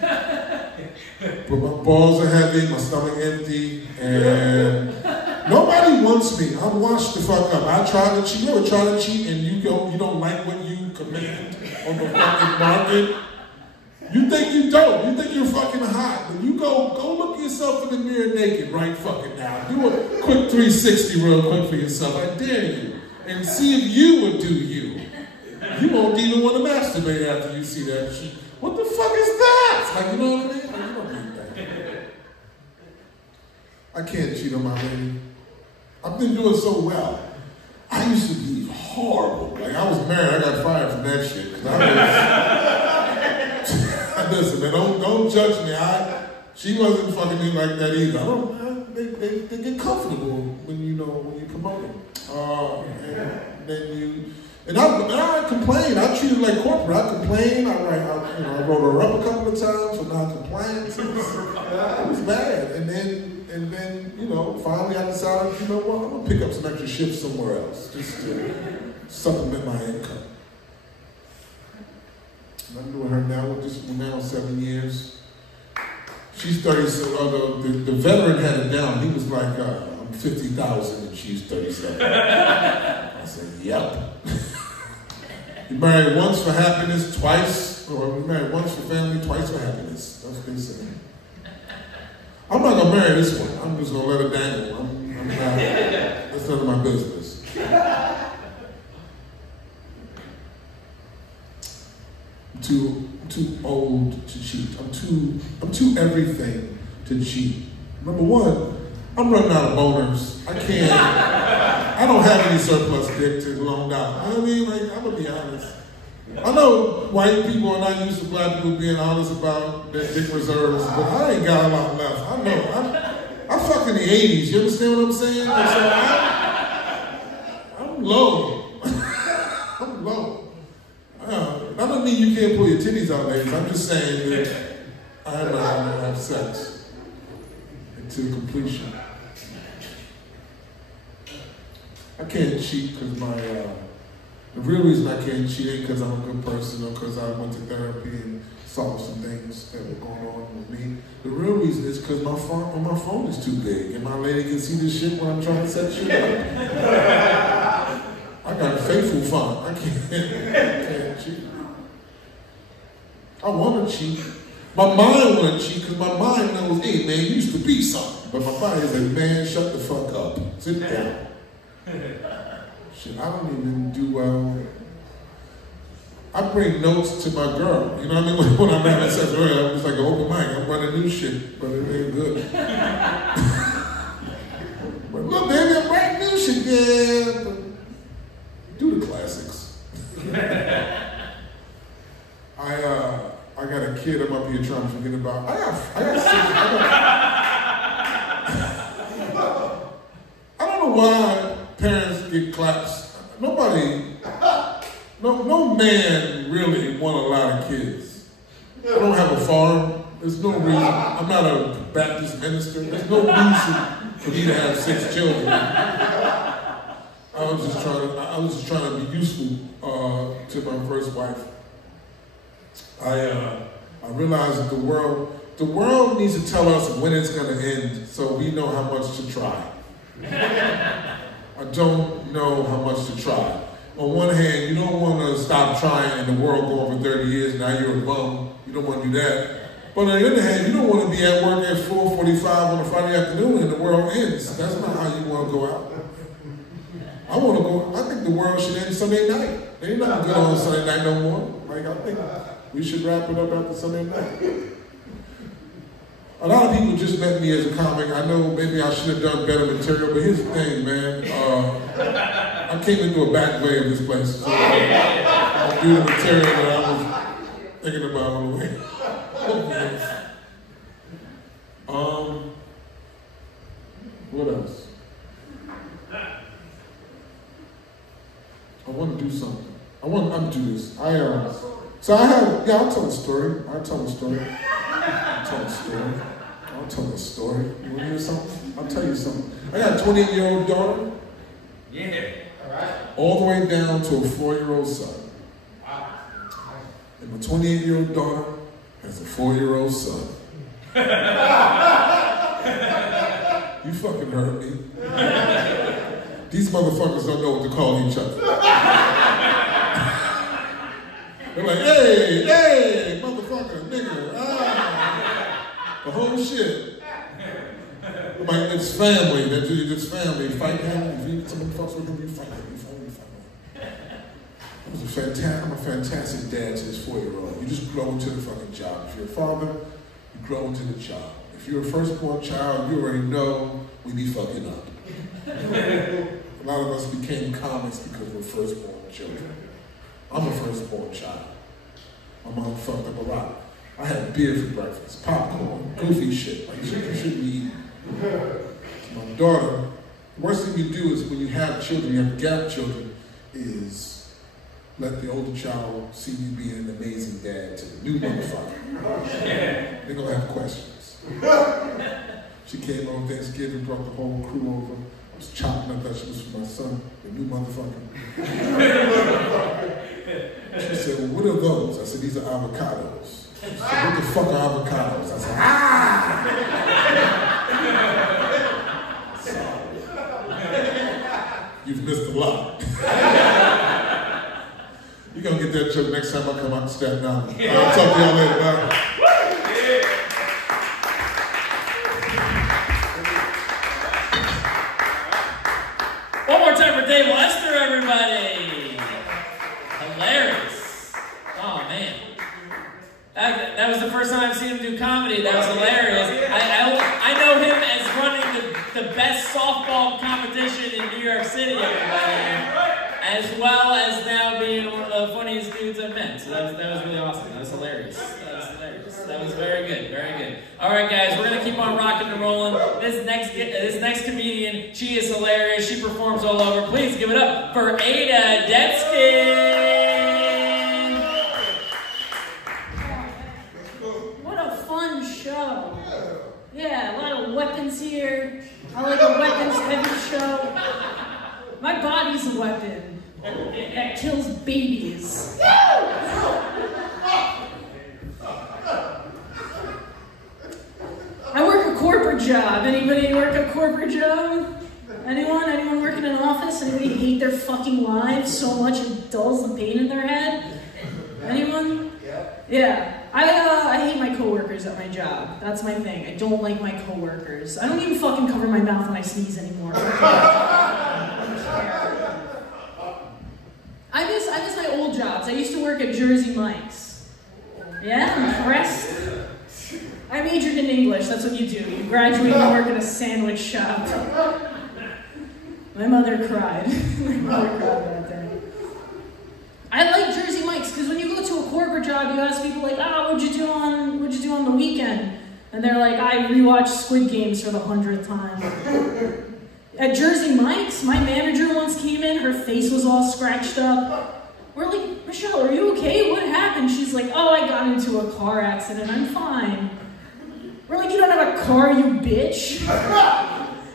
But my balls are heavy, my stomach empty, and nobody wants me. I'm washed the fuck up. I try to cheat. You ever try to cheat and you don't like what you command on the fucking market? You think you don't. You think you're fucking hot. When you go look yourself in the mirror naked right fucking now. Do a quick 360 real quick for yourself. I dare you. And see if you would do you. You won't even want to masturbate after you see that shit. What the fuck is that? Like, you know what I mean? Like, you don't need that. I can't cheat on my lady. I've been doing so well. I used to be horrible. Like, I was married. I got fired from that shit. Listen, man, don't judge me. She wasn't fucking me like that either. They get comfortable when you promote them. And I complain. I treat it like corporate. I complain. I wrote her up a couple of times for non-compliance. It was bad. And then finally I decided, you know what? I'm gonna pick up some extra shifts somewhere else just to supplement my income. I'm doing her now. We're now 7 years. She's 30. So the veteran had it down. He was like, I'm 50,000 and she's 37. I said, yep. You married once for happiness, twice, or we married once for family, twice for happiness. That's what they say. I'm not gonna marry this one. I'm just gonna let her dangle. I'm not. That's none of my business. I'm too old to cheat. I'm too everything to cheat. Number one, I'm running out of boners. I don't have any surplus dick to loan out. You know what I mean? Like, I'm gonna be honest. I know white people are not used to black people being honest about their dick reserves, but I ain't got a lot left. I know. I fuck in the 80s. You understand what I'm saying? Like, so I'm low. I'm low. That doesn't mean you can't pull your titties out, ladies. I'm just saying that I don't know how to have sex until completion. I can't cheat because the real reason I can't cheat ain't because I'm a good person or because I went to therapy and solved some things that were going on with me. The real reason is because my phone is too big and my lady can see this shit when I'm trying to set shit up. I got a faithful font. I can't cheat. I want to cheat. My mind want to cheat because my mind knows, hey man, you used to be something. But my body is like, man, shut the fuck up. Sit down. Shit, I don't even do well. I bring notes to my girl. You know what I mean? When I'm having sex with her, it's like an open mic. I'm running new shit, but it ain't good. But look, baby, I'm writing new shit. Yeah, but do the classics. I got a kid I'm up here trying to forget about. I got why parents get claps. Nobody, no man really want a lot of kids. I don't have a farm. There's no reason. I'm not a Baptist minister. There's no reason for me to have 6 children. I was just trying to be useful to my first wife. I realized that the world needs to tell us when it's going to end, so we know how much to try. I don't know how much to try. On one hand, you don't want to stop trying and the world go on for 30 years, now you're a bum. You don't want to do that. But on the other hand, you don't want to be at work at 4:45 on a Friday afternoon and the world ends. That's not how you want to go out. I think the world should end Sunday night. They're not good on Sunday night no more. Like, I think we should wrap it up after Sunday night. A lot of people just met me as a comic. I know maybe I should have done better material, but here's the thing, man. I came into a back way of this place. So I do the material that I was thinking about on the way. What else? I want to do something. I'm do this. I'll tell a story. I'll tell a story. You want to hear something? I'll tell you something. I got a 28-year-old daughter. Yeah. All the way down to a 4-year-old son. Wow. And my 28-year-old daughter has a 4-year-old son. You fucking heard me. These motherfuckers don't know what to call each other. They're like, hey, motherfucker, nigga, the whole shit. Like, it's family, it's family. Fight him, if someone fucks with him, you fight him, you fight him. I'm a fantastic dad to this 4-year-old. You just grow into the fucking job. If you're a father, you grow into the job. If you're a firstborn child, you already know we be fucking up. A lot of us became comics because we're firstborn children. I'm a firstborn child. My mom fucked up a lot. I had beer for breakfast, popcorn, goofy shit, like shit you shouldn't be eating. So my daughter, the worst thing you do is when you have children, you have gap children, is let the older child see you being an amazing dad to the new motherfucker. They're gonna have questions. She came on Thanksgiving, brought the whole crew over. I was chopping up vegetables for my son, the new motherfucker. She said, well, what are those? I said, these are avocados. She said, what the fuck are avocados? I said, Sorry. You've missed a lot. You're gonna get that joke next time I come out to Staten Island. I'll talk to y'all later, bye. One more time for Dave Lester, everybody. Hilarious. Oh, man. That was the first time I've seen him do comedy. That was hilarious. I know him as running the best softball competition in New York City, everybody. As well as now being one of the funniest dudes I've met. So that was really awesome. That was hilarious. That was very good, very good. All right, guys, we're gonna keep on rocking and rolling. This next comedian, she is hilarious. She performs all over. Please give it up for Ada Detski. What a fun show. Yeah, a lot of weapons here. I like a weapons-heavy show. My body's a weapon that kills babies. I work a corporate job. Anybody work a corporate job? Anyone? Anyone work in an office? Anybody hate their fucking lives so much it dulls the pain in their head? Anyone? Yeah. I hate my coworkers at my job. That's my thing. I don't like my coworkers. I don't even fucking cover my mouth when I sneeze anymore. I miss my old jobs. I used to work at Jersey Mike's. Yeah, impressed? I majored in English. That's what you do. You graduate and work at a sandwich shop. My mother cried. My mother cried that day. I like Jersey Mike's because when you go to a corporate job, you ask people like, what'd you do on the weekend? And they're like, I rewatched Squid Games for the 100th time. At Jersey Mike's, my manager once came in, her face was all scratched up. We're like, Michelle, are you okay? What happened? She's like, oh, I got into a car accident, I'm fine. We're like, you don't have a car, you bitch.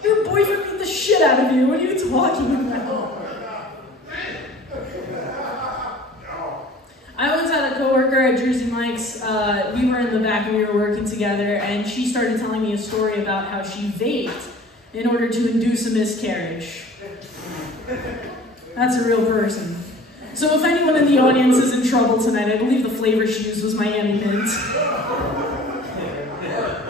Your boyfriend beat the shit out of you. What are you talking about? I once had a coworker at Jersey Mike's. We were in the back and we were working together, and she started telling me a story about how she vaped in order to induce a miscarriage. That's a real person. So if anyone in the audience is in trouble tonight, I believe the flavor she used was Miami Mint.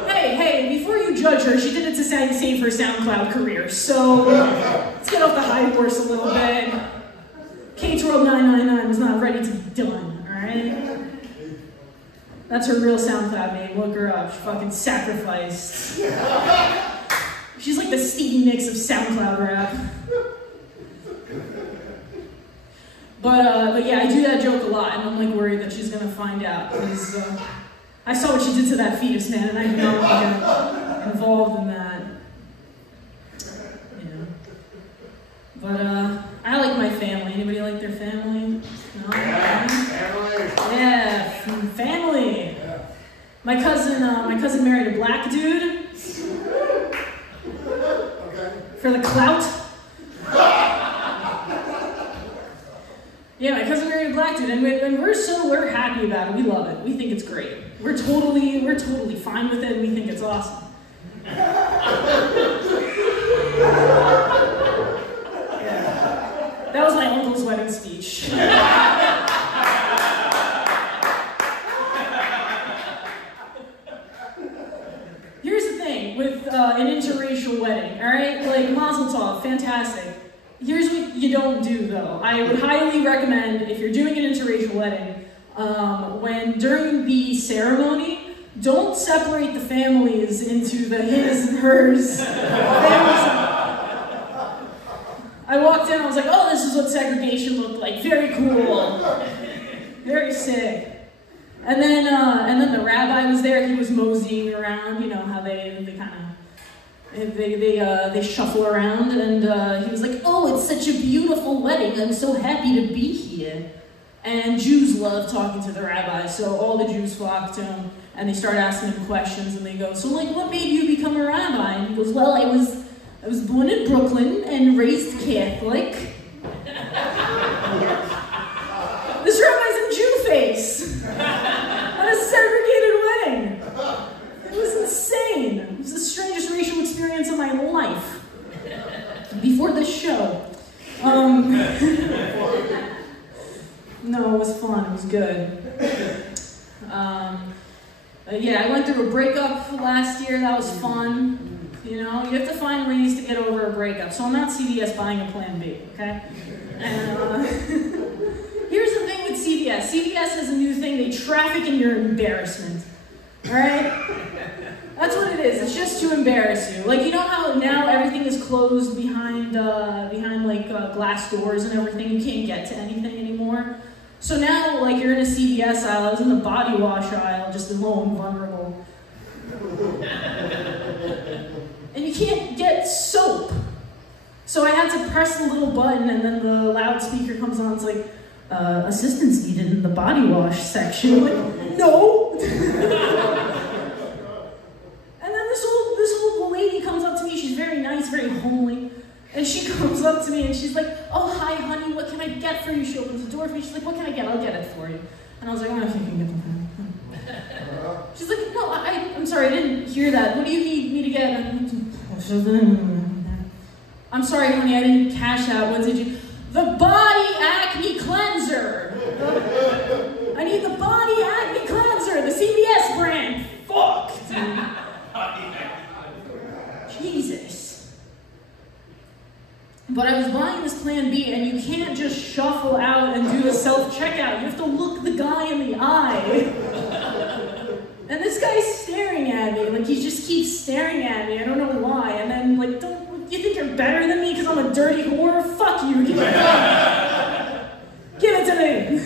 Hey, before you judge her, she did it to save her SoundCloud career, so let's get off the high horse a little bit. Kate's World 999 was not ready to be done, alright? That's her real SoundCloud name, look her up, she fucking sacrificed. She's like the Stevie Nicks of SoundCloud rap. But yeah, I do that joke a lot, and I'm like worried that she's gonna find out, because I saw what she did to that fetus, man, and I do not want to get involved in that. Yeah. But I like my family. Anybody like their family? No? Yeah, family. My cousin married a black dude. For the clout. Yeah, my cousin married a black dude, and we're happy about it. We love it. We think it's great. We're totally fine with it. We think it's awesome. That was my uncle's wedding speech. Here's the thing with an interracial wedding, all right? Like, mazel tov, fantastic. Here's what you don't do, though. I would highly recommend, if you're doing an interracial wedding, during the ceremony, don't separate the families into the his and hers. I walked in, I was like, oh, this is what segregation looked like. Very cool. Very sick. And then the rabbi was there. He was moseying around. You know how they kind of they shuffle around. And he was like, oh, it's such a beautiful wedding. I'm so happy to be here. And Jews love talking to the rabbi, so all the Jews flock to him, and they start asking him questions. And they go, so like, what made you become a rabbi? And he goes, well, I was born in Brooklyn and raised Catholic. This rabbi's in Jew face. At a segregated wedding. It was insane. It was the strangest racial experience of my life. Before this show. No, it was fun. It was good. Yeah, I went through a breakup last year. That was fun. You know, you have to find ways to get over a breakup. So I'm not CVS buying a Plan B, okay? And here's the thing with CVS. CVS has a new thing. They traffic in your embarrassment. All right? That's what it is. It's just to embarrass you. Like, you know how now everything is closed behind glass doors and everything? You can't get to anything anymore. So now, like, you're in a CVS aisle. I was in the body wash aisle, just alone, vulnerable. And you can't get soap. So I had to press the little button, and then the loudspeaker comes on. It's like, assistance needed in the body wash section. I'm like, no. And then this old lady comes up to me. She's very nice, very homely. And she comes up to me and she's like, oh, hi, honey, what can I get for you? She opens the door for me. She's like, what can I get? I'll get it for you. And I was like, oh, I think you can get the She's like, no, I'm sorry, I didn't hear that. What do you need me to get? I'm sorry, honey, I didn't cash out. What did you? The Body Acne Cleanser. I need the Body Acne Cleanser, the CVS brand. Fuck, dude. Jesus. But I was buying this Plan B, and you can't just shuffle out and do a self-checkout. You have to look the guy in the eye. And this guy's staring at me. Like, he just keeps staring at me. I don't know why. And then, like, you think you're better than me because I'm a dirty whore? Fuck you. Give it to me.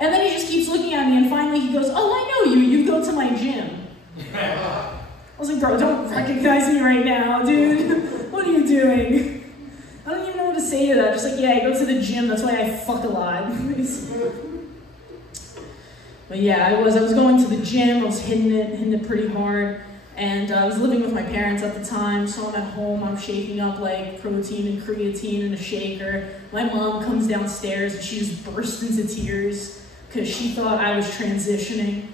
And then he just keeps looking at me, and finally he goes, oh, I know you. You go to my gym. I was like, bro, don't recognize me right now, dude. What are doing? I don't even know what to say to that. Just like, yeah, I go to the gym, that's why I fuck a lot. But yeah, I was going to the gym, I was hitting it pretty hard. And I was living with my parents at the time, so I'm at home, I'm shaking up like protein and creatine in a shaker. My mom comes downstairs and she just burst into tears because she thought I was transitioning.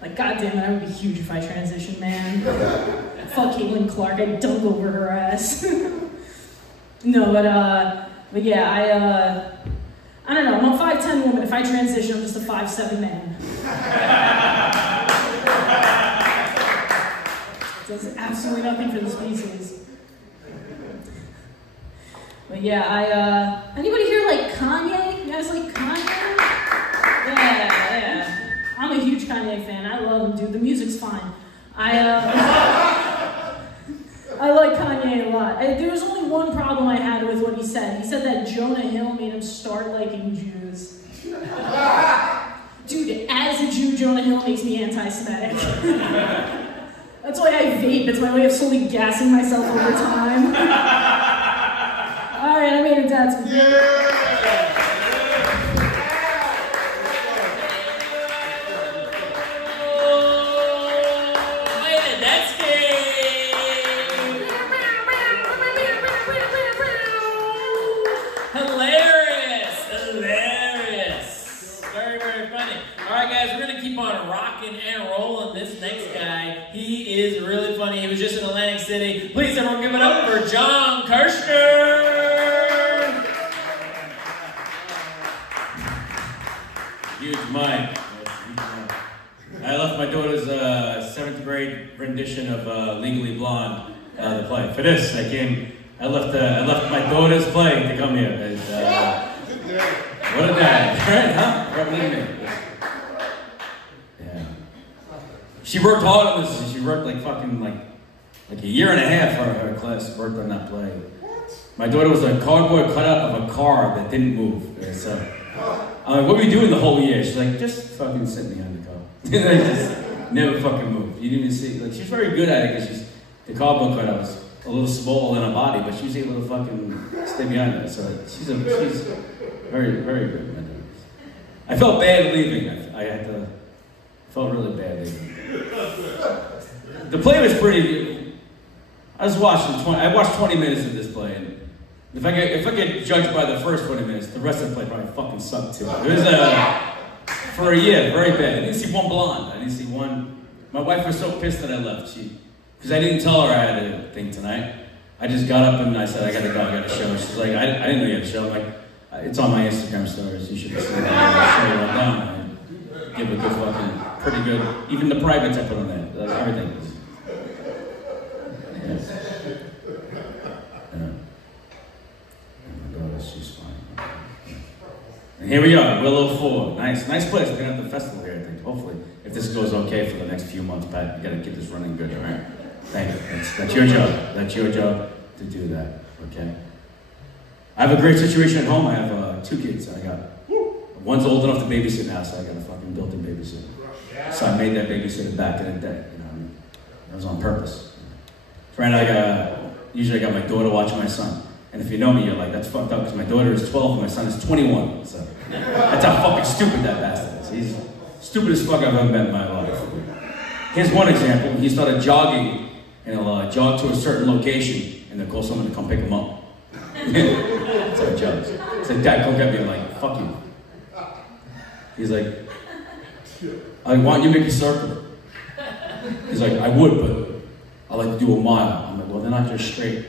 Like, goddamn it, I would be huge if I transitioned, man. Fuck Caitlin Clark, I'd dunk over her ass. No, but yeah, I don't know, I'm a 5'10" woman. If I transition, I'm just a 5'7" man. Does absolutely nothing for the species. But yeah, anybody here like Kanye? You guys like Kanye? Yeah. I'm a huge Kanye fan. I love him, dude. The music's fine. I like Kanye a lot. There was only one problem I had with what he said. He said that Jonah Hill made him start liking Jews. Dude, as a Jew, Jonah Hill makes me anti-Semitic. That's why I vape. It's my way of slowly gassing myself over time. Alright, I made it, Detski. He was just in Atlantic City. Please, everyone, give it up for John Kurschner. Huge mic. I left my daughter's 7th grade rendition of Legally Blonde the play. For this, I left my daughter's play to come here. What a dad, right? Huh? What do you mean? Yeah. She worked hard on this. She worked like a year and a half for her class, worked on that play. My daughter was a cardboard cutout of a car that didn't move. So, I'm like, what were you doing the whole year? She's like, just fucking sit behind the car. And I just never fucking moved. You didn't even see, like, she's very good at it because the cardboard cutout was a little small in her body, but she was able to fucking stay behind it. So she's very, very good. I felt bad leaving. I felt really bad leaving. The play was pretty. I watched 20 minutes of this play, and if I get judged by the first 20 minutes, the rest of the play probably fucking sucked too. It was for a year very bad. I didn't see one blonde. I didn't see one. My wife was so pissed that I left. Because I didn't tell her I had a thing tonight. I just got up and I said I gotta go. I got a show. She's like, I didn't know you had a show. I'm like, it's on my Instagram stories. You should be seeing that. Show it all down. I give a good fucking, pretty good. Even the privates I put on there. Like everything. Yes. My daughter, she's fine. And here we are, Willow 4. Nice place. We're gonna have the festival here, I think. Hopefully, if this goes okay for the next few months, Pat, you gotta get this running good, all right? Thank you. That's your job. That's your job to do that, okay? I have a great situation at home. I have 2 kids. One's old enough to babysit now, so I got a fucking built-in babysitter. So I made that babysitter back in the day, you know. That was on purpose. Right now, usually I got my daughter watching my son. And if you know me, you're like, that's fucked up, because my daughter is 12 and my son is 21. So that's how fucking stupid that bastard is. He's stupid as fuck I've ever met in my life. Here's one example. He started jogging, and he'll jog to a certain location, and they'll call someone to come pick him up. That's how he jogs. He's like, Dad, come get me. I'm like, fuck you. He's like, I want you to make a circle. He's like, I would, but I like to do a mile. I'm like, well, they're not just straight.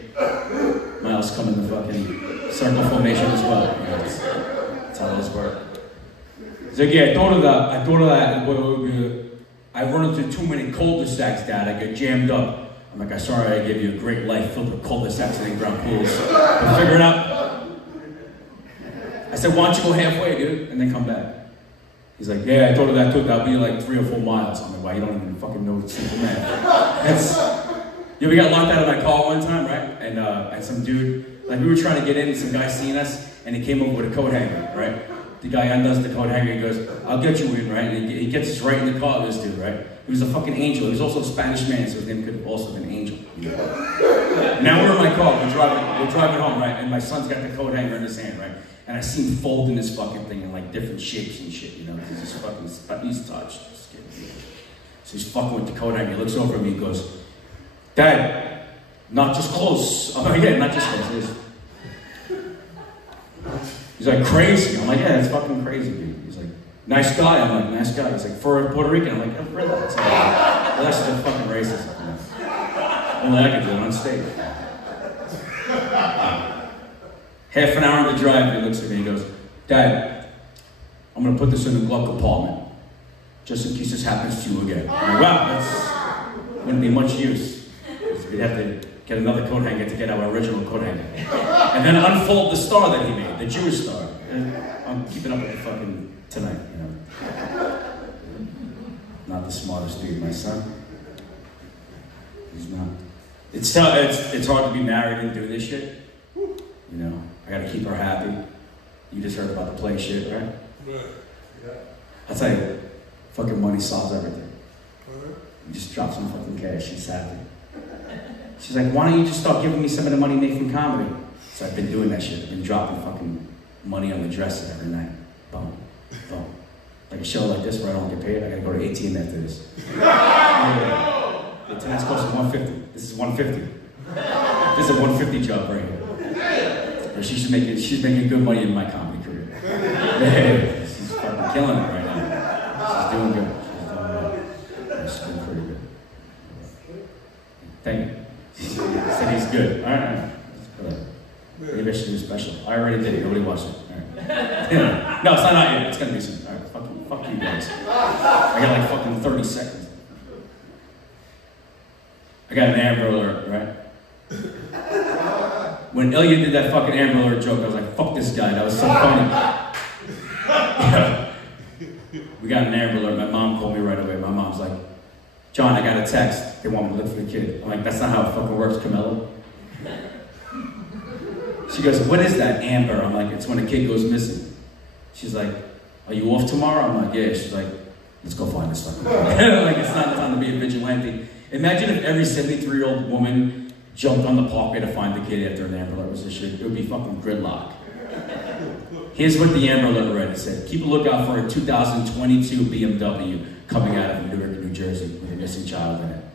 Miles come in the fucking circle formation as well. You know, that's how those work. He's like, yeah, I thought of that. I run into too many cul-de-sacs, Dad. I get jammed up. I'm like, I'm sorry I gave you a great life filled with cul-de-sacs and in-ground pools. But figure it out. I said, why don't you go halfway, dude, and then come back? He's like, yeah, I thought of that too. That'll be like 3 or 4 miles. I'm like, wow, you don't even fucking know simple math. Yeah, we got locked out of my car one time, right? And some dude, like we were trying to get in, some guy seen us, and he came over with a coat hanger, right? The guy undoes the coat hanger, he goes, I'll get you in, right? And he gets us right in the car, this dude, right? He was a fucking angel. He was also a Spanish man, so his name could have also been Angel. You know? Now we're in my car, we're driving home, right? And my son's got the coat hanger in his hand, right? And I see him folding this fucking thing in like different shapes and shit, you know? He's just fucking, he's touched. So he's fucking with the coat hanger. He looks over at me, he goes, Dad, not just close. Oh yeah, not just close. He's like, crazy. I'm like, yeah, it's fucking crazy, dude. He's like, nice guy. I'm like, nice guy. He's like, for a Puerto Rican. I'm like, oh, relax. Well, that's just fucking racist. Only I can do it on stage. Half an hour in the drive, he looks at me and goes, Dad, I'm going to put this in the glove compartment, just in case this happens to you again. I'm like, wow, that wouldn't be much use. We'd have to get another coat hanger to get our original coat hanger. And then unfold the star that he made, the Jewish star. And I'm keeping up with the fucking tonight, you know. Not the smartest dude, my son. He's not. It's hard to be married and do this shit. You know, I gotta keep her happy. You just heard about the play shit, right? Yeah. I'll tell you, fucking money solves everything. You just drop some fucking cash, she's happy. She's like, why don't you just start giving me some of the money you make from comedy? So I've been doing that shit. I've been dropping fucking money on the dresser every night. Boom, boom. Like a show like this where I don't get paid, I gotta go to ATM after this. Tonight's costing $150. This is $150. This is a $150 job right here. Or she's making good money in my comedy career. Yeah, she's fucking killing it right now. She's doing good. She's doing pretty good. Thank you. Said he's good. All right. Maybe I should do a special. I already did it. Nobody watched it. All right. No, it's not out yet. It's gonna be soon. All right. Fuck you guys. I got like fucking 30 seconds. I got an Amber Alert, right? When Ilya did that fucking Amber Alert joke, I was like, fuck this guy. That was so funny. We got an Amber Alert. My mom called me right away. My mom's like, John, I got a text. They want me to look for the kid. I'm like, that's not how it fucking works, Camilla. She goes, what is that, Amber? I'm like, it's when a kid goes missing. She's like, are you off tomorrow? I'm like, yeah. She's like, let's go find this fucking kid. Like, it's not time to be a vigilante. Imagine if every 73-year-old woman jumped on the parkway to find the kid after an Amber Alert was issued. It would be fucking gridlock. Here's what the Amber Alert read. It said, keep a lookout for a 2022 BMW coming out of Newark, New Jersey with a missing child in it.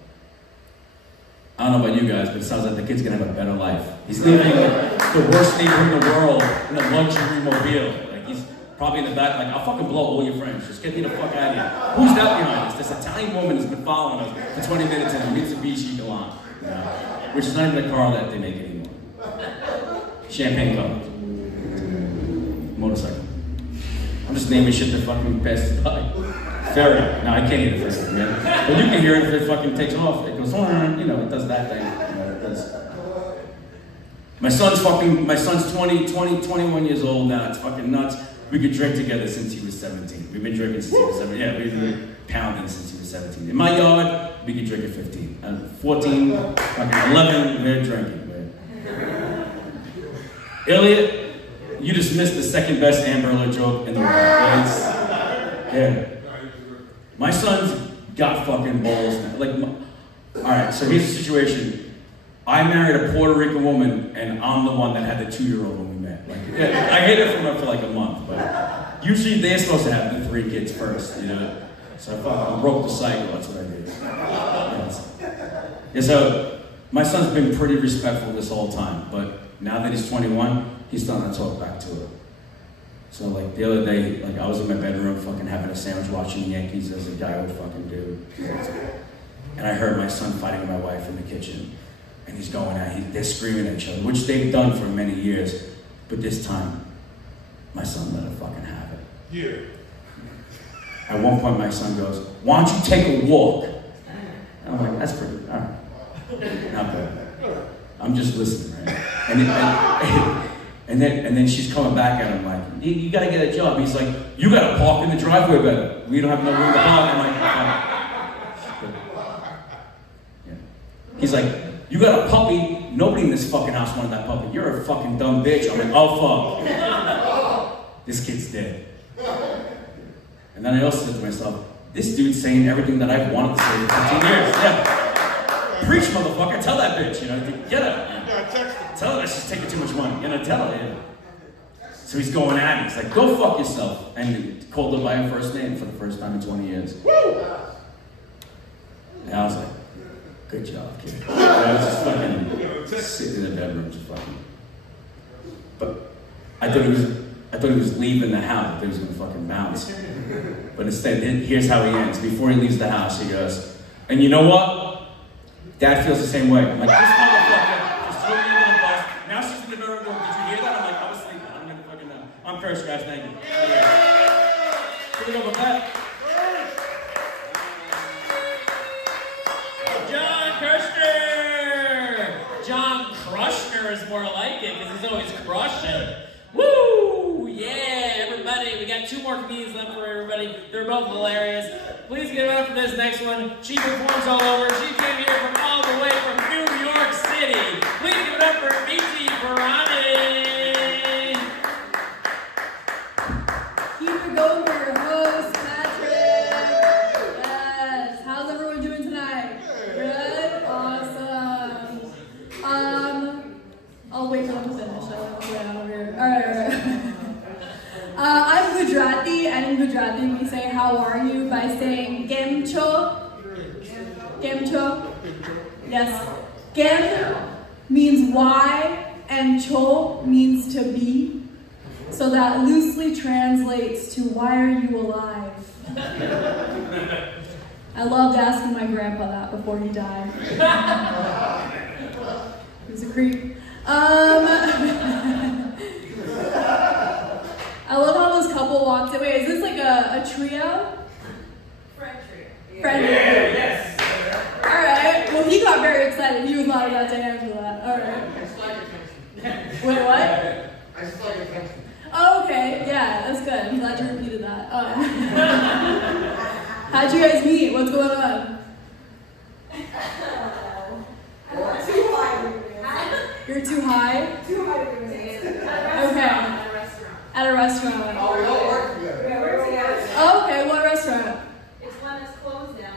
I don't know about you guys, but it sounds like the kid's gonna have a better life. He's living the worst neighborhood in the world in a luxury mobile. Like, he's probably in the back like, I'll fucking blow all your friends. Just get me the fuck out of here. Who's that behind us? This Italian woman has been following us for 20 minutes in a Mitsubishi Galant, you know, which is not even a car that they make anymore. Champagne color. Motorcycle. I'm just naming shit that fucking passes by. Ferry. No, I can't hear the first thing, man. But you can hear it if it fucking takes off. It goes, you know, it does that thing. You know, it does. My son's 21 years old now. It's fucking nuts. We could drink together since he was 17. We've been drinking since he was 17. Yeah, we've been pounding since he was 17. In my yard, we could drink at 15. And 14, fucking 11, we're drinking, man. Ilya, you just missed the second best Amber Alert joke in the world. Yeah. My son's got fucking balls now. Like, alright, so here's the situation. I married a Puerto Rican woman, and I'm the one that had the 2-year-old when we met. Like, I hated from her for like a month, but usually they're supposed to have the 3 kids first, you know? So I fucking broke the cycle, that's what I did. Yeah, so my son's been pretty respectful this whole time, but now that he's 21, he's starting to talk back to her. So like the other day, like I was in my bedroom fucking having a sandwich watching Yankees as a guy would fucking do. And I heard my son fighting with my wife in the kitchen. And he's going out, they're screaming at each other, which they've done for many years. But this time, my son let her fucking have it. Yeah. At one point my son goes, why don't you take a walk? And I'm like, that's pretty good, all right. Not bad. I'm just listening, right? And then she's coming back at him like, you gotta get a job. He's like, you gotta park in the driveway better. We don't have no room to park. I'm like, yeah. He's like, you got a puppy. Nobody in this fucking house wanted that puppy. You're a fucking dumb bitch. I'm like, oh fuck. This kid's dead. And then I also said to myself, this dude's saying everything that I've wanted to say for 15 years. Yeah. Preach, motherfucker. Tell that bitch, get her. Tell her that she's taking too much money. Tell her, So he's going at me. He's like, go fuck yourself. And he called her by her first name for the first time in 20 years. Woo! And I was like, good job, kid. And I was just fucking sitting in the bedroom, just fucking. But I thought he was leaving the house. I thought he was gonna fucking bounce. But instead, here's how he ends. Before he leaves the house, he goes, and you know what? Dad feels the same way. I'm like, this motherfucker just threw me under the bus. Now she's in the bedroom going, did you hear that? I'm like, I was sleeping. I'm gonna fucking know. I'm Kurschner, guys. Thank you. Here we go with that. John Kurschner is more like it because he's always crushing. Woo! Yeah, everybody. We got 2 more comedians left for everybody. They're both hilarious. Please give it up for this next one. She performs all over. She came here from all the way from New York City. Please give it up for Meeti Purani. Keep it going for your host, Patrick. Yes. How's everyone doing tonight? Good? Awesome. I'll wait for them to finish. I'll get out of here. Alright. I'm Gujarati, and in Gujarati we say how are you by saying Kem cho. Kem cho. Yes. Kem means why, and cho means to be. So that loosely translates to why are you alive? I loved asking my grandpa that before he died. He was a creep. I love how this couple walked in. Wait, is this like a trio? Friend trio. Friend trio. Yes. Alright. Well, he got very excited. He was not about to answer that. Alright. I just like attention. Wait, what? I just like attention. Oh, okay. Yeah, that's good. I'm glad you repeated that. How'd you guys meet? What's going on? Too high. You're too high? Too high to do it. Okay. At a restaurant. Oh, we all work together. We work together. Oh, okay. What restaurant? It's one that's closed now.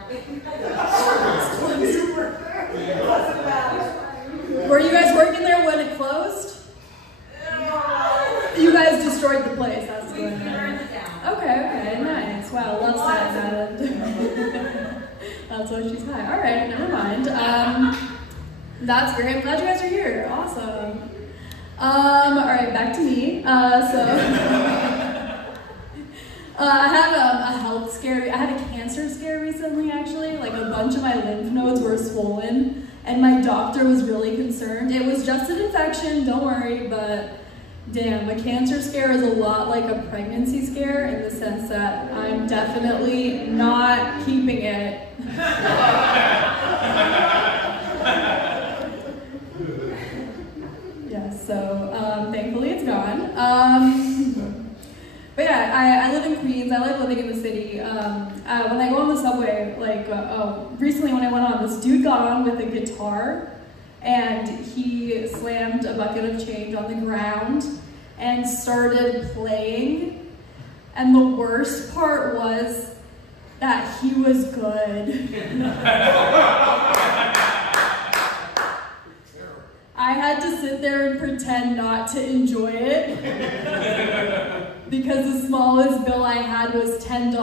Were you guys working there when it closed? You guys destroyed the place. That's We going on. burned it down. Okay, nice. Wow, lots of that happened. That's why she's high. All right, never mind. That's great. I'm glad you guys are here. Awesome. All right, back to me. I had a health scare. I had a cancer scare recently, actually. Like a bunch of my lymph nodes were swollen, and my doctor was really concerned. It was just an infection, don't worry, but damn, a cancer scare is a lot like a pregnancy scare in the sense that I'm definitely not keeping it. Yes, so thankfully it's gone. But yeah, I live in Queens. I like living in the city. When I go on the subway, recently when I went on, this dude got on with a guitar, and he slammed a bucket of change on the ground and started playing. And the worst part was that he was good. I had to sit there and pretend not to enjoy it because the smallest bill I had was $10.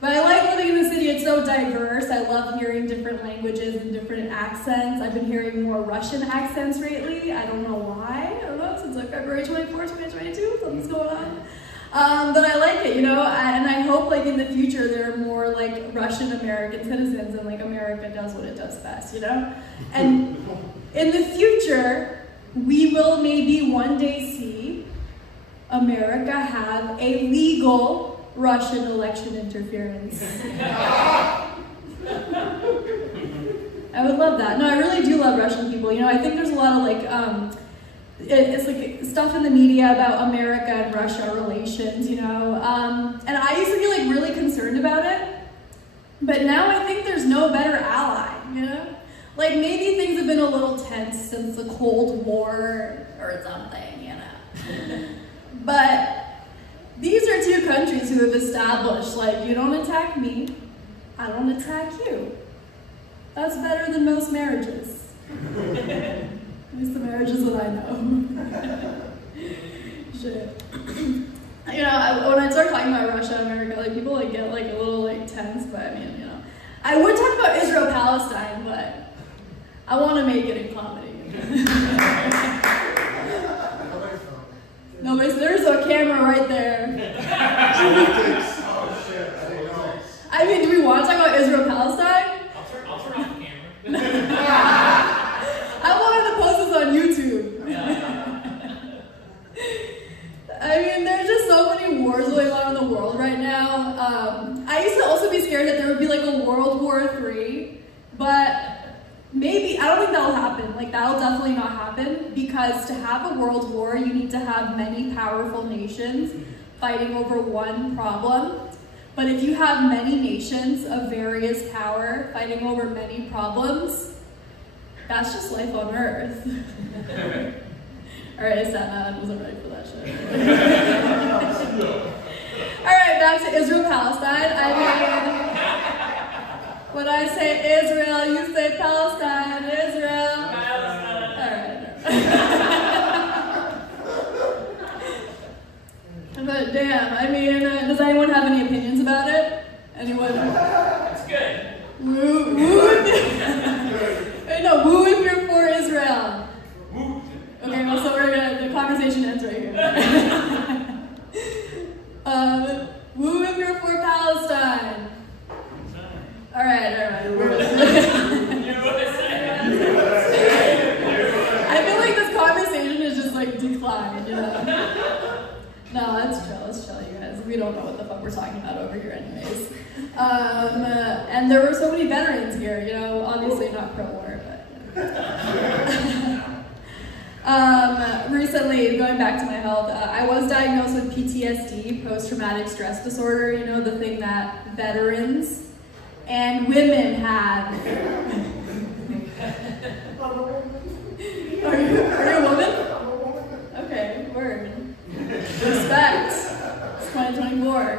But I like living in the city. It's so diverse. I love hearing different languages and different accents. I've been hearing more Russian accents lately. I don't know why. I don't know, since like February 24, 2022, something's going on. But I like it, and I hope like in the future there are more like Russian American citizens and like America does what it does best, And in the future, we will maybe one day see America have a legal Russian election interference. I would love that. No, I really do love Russian people. I think there's a lot of like, it's like stuff in the media about America and Russia relations, and I used to be like really concerned about it, but now I think there's no better ally, Like maybe things have been a little tense since the Cold War or something, But these are two countries who have established, like, you don't attack me, I don't attack you. That's better than most marriages. At least the marriages that I know. Shit. You know, when I start talking about Russia and America, like, people like get like a little like tense, but I mean, you know. I would talk about Israel-Palestine, but I want to make it in comedy. No, but there's a camera right there. I mean, do we want to talk about Israel-Palestine? I'll turn off the camera. I wanted to post this on YouTube. I mean, there's just so many wars going on in the world right now. I used to also be scared that there would be like a World War III, but maybe, I don't think that'll happen. Like, that'll definitely not happen, because to have a world war, you need to have many powerful nations fighting over one problem. But if you have many nations of various power fighting over many problems, that's just life on Earth. Alright, I wasn't ready for that shit. Alright, back to Israel-Palestine. I mean, when I say Israel, you say Palestine. Israel. Palestine. Alright. But damn, I mean, does anyone have any opinions about it? Anyone? It's good. Woo, woo. Hey, no, woo if you're for Israel. Woo. Okay, well, so the conversation ends right here. Woo if you're for Palestine. All right. I feel like this conversation is just like declined, you know? No, it's chill, you guys. We don't know what the fuck we're talking about over here anyways. And there were so many veterans here, you know, obviously not pro-war, but... Recently, going back to my health, I was diagnosed with PTSD, post-traumatic stress disorder, you know, the thing that veterans and women have. Are you a woman? Okay, word. Respect. It's 2024.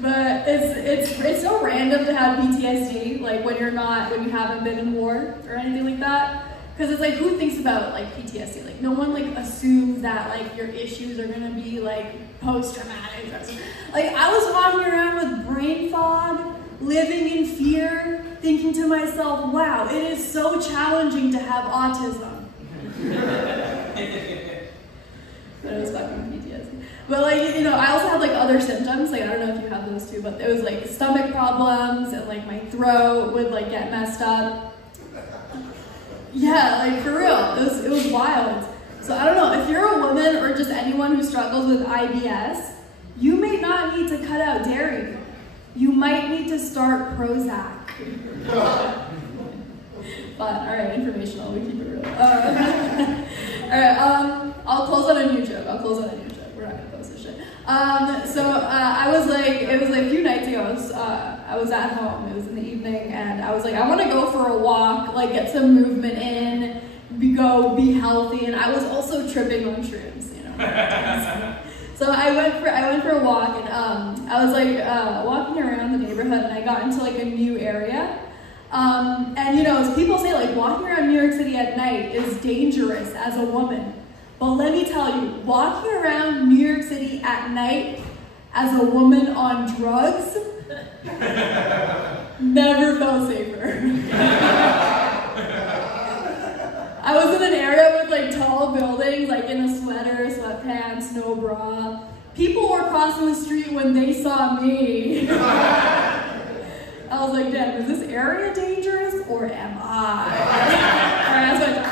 But it's so random to have PTSD, like when you haven't been in war or anything like that. Because it's like, who thinks about like PTSD? Like, no one like assumes that like your issues are gonna be like post-traumatic. Like, I was walking around with brain fog, living in fear, thinking to myself, wow, it is so challenging to have autism. But it was fucking PTSD. But like, you know, I also had like other symptoms, like I don't know if you have those too, but there was like stomach problems and like my throat would like get messed up. Yeah, like for real, it was wild. So I don't know, if you're a woman or just anyone who struggles with IBS, you may not need to cut out dairy. You might need to start Prozac. But alright, informational, we keep it real. Alright, I'll close on a new joke. We're not gonna post this shit. I was like, it was like a few nights ago, I was at home, it was in the evening, and I was like, I wanna go for a walk, like get some movement in, be healthy, and I was also tripping on shrooms, you know. So I went for a walk, and I was like walking around the neighborhood, and I got into like a new area. And you know, as people say, like walking around New York City at night is dangerous as a woman. But let me tell you, walking around New York City at night as a woman on drugs never felt safer. I was in an area with like tall buildings, like in a sweater, sweatpants, no bra. People were crossing the street when they saw me. I was like, damn, is this area dangerous or am I? Alright, that's my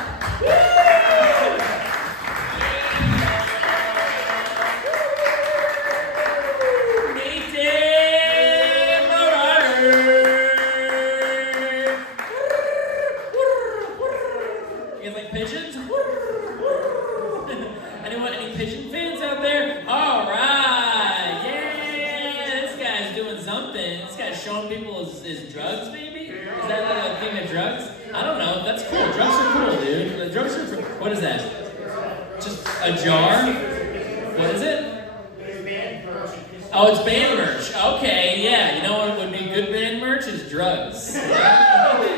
You guys like pigeons? Anyone, any pigeon fans out there? Alright, yeah, this guy's doing something. This guy's showing people his drugs, maybe? Is that like a thing of drugs? I don't know, that's cool. Drugs are cool, dude. The drugs are What is that? Just a jar? What is it? Oh, it's band merch. Okay, yeah. You know what would be good band merch is drugs. That would be,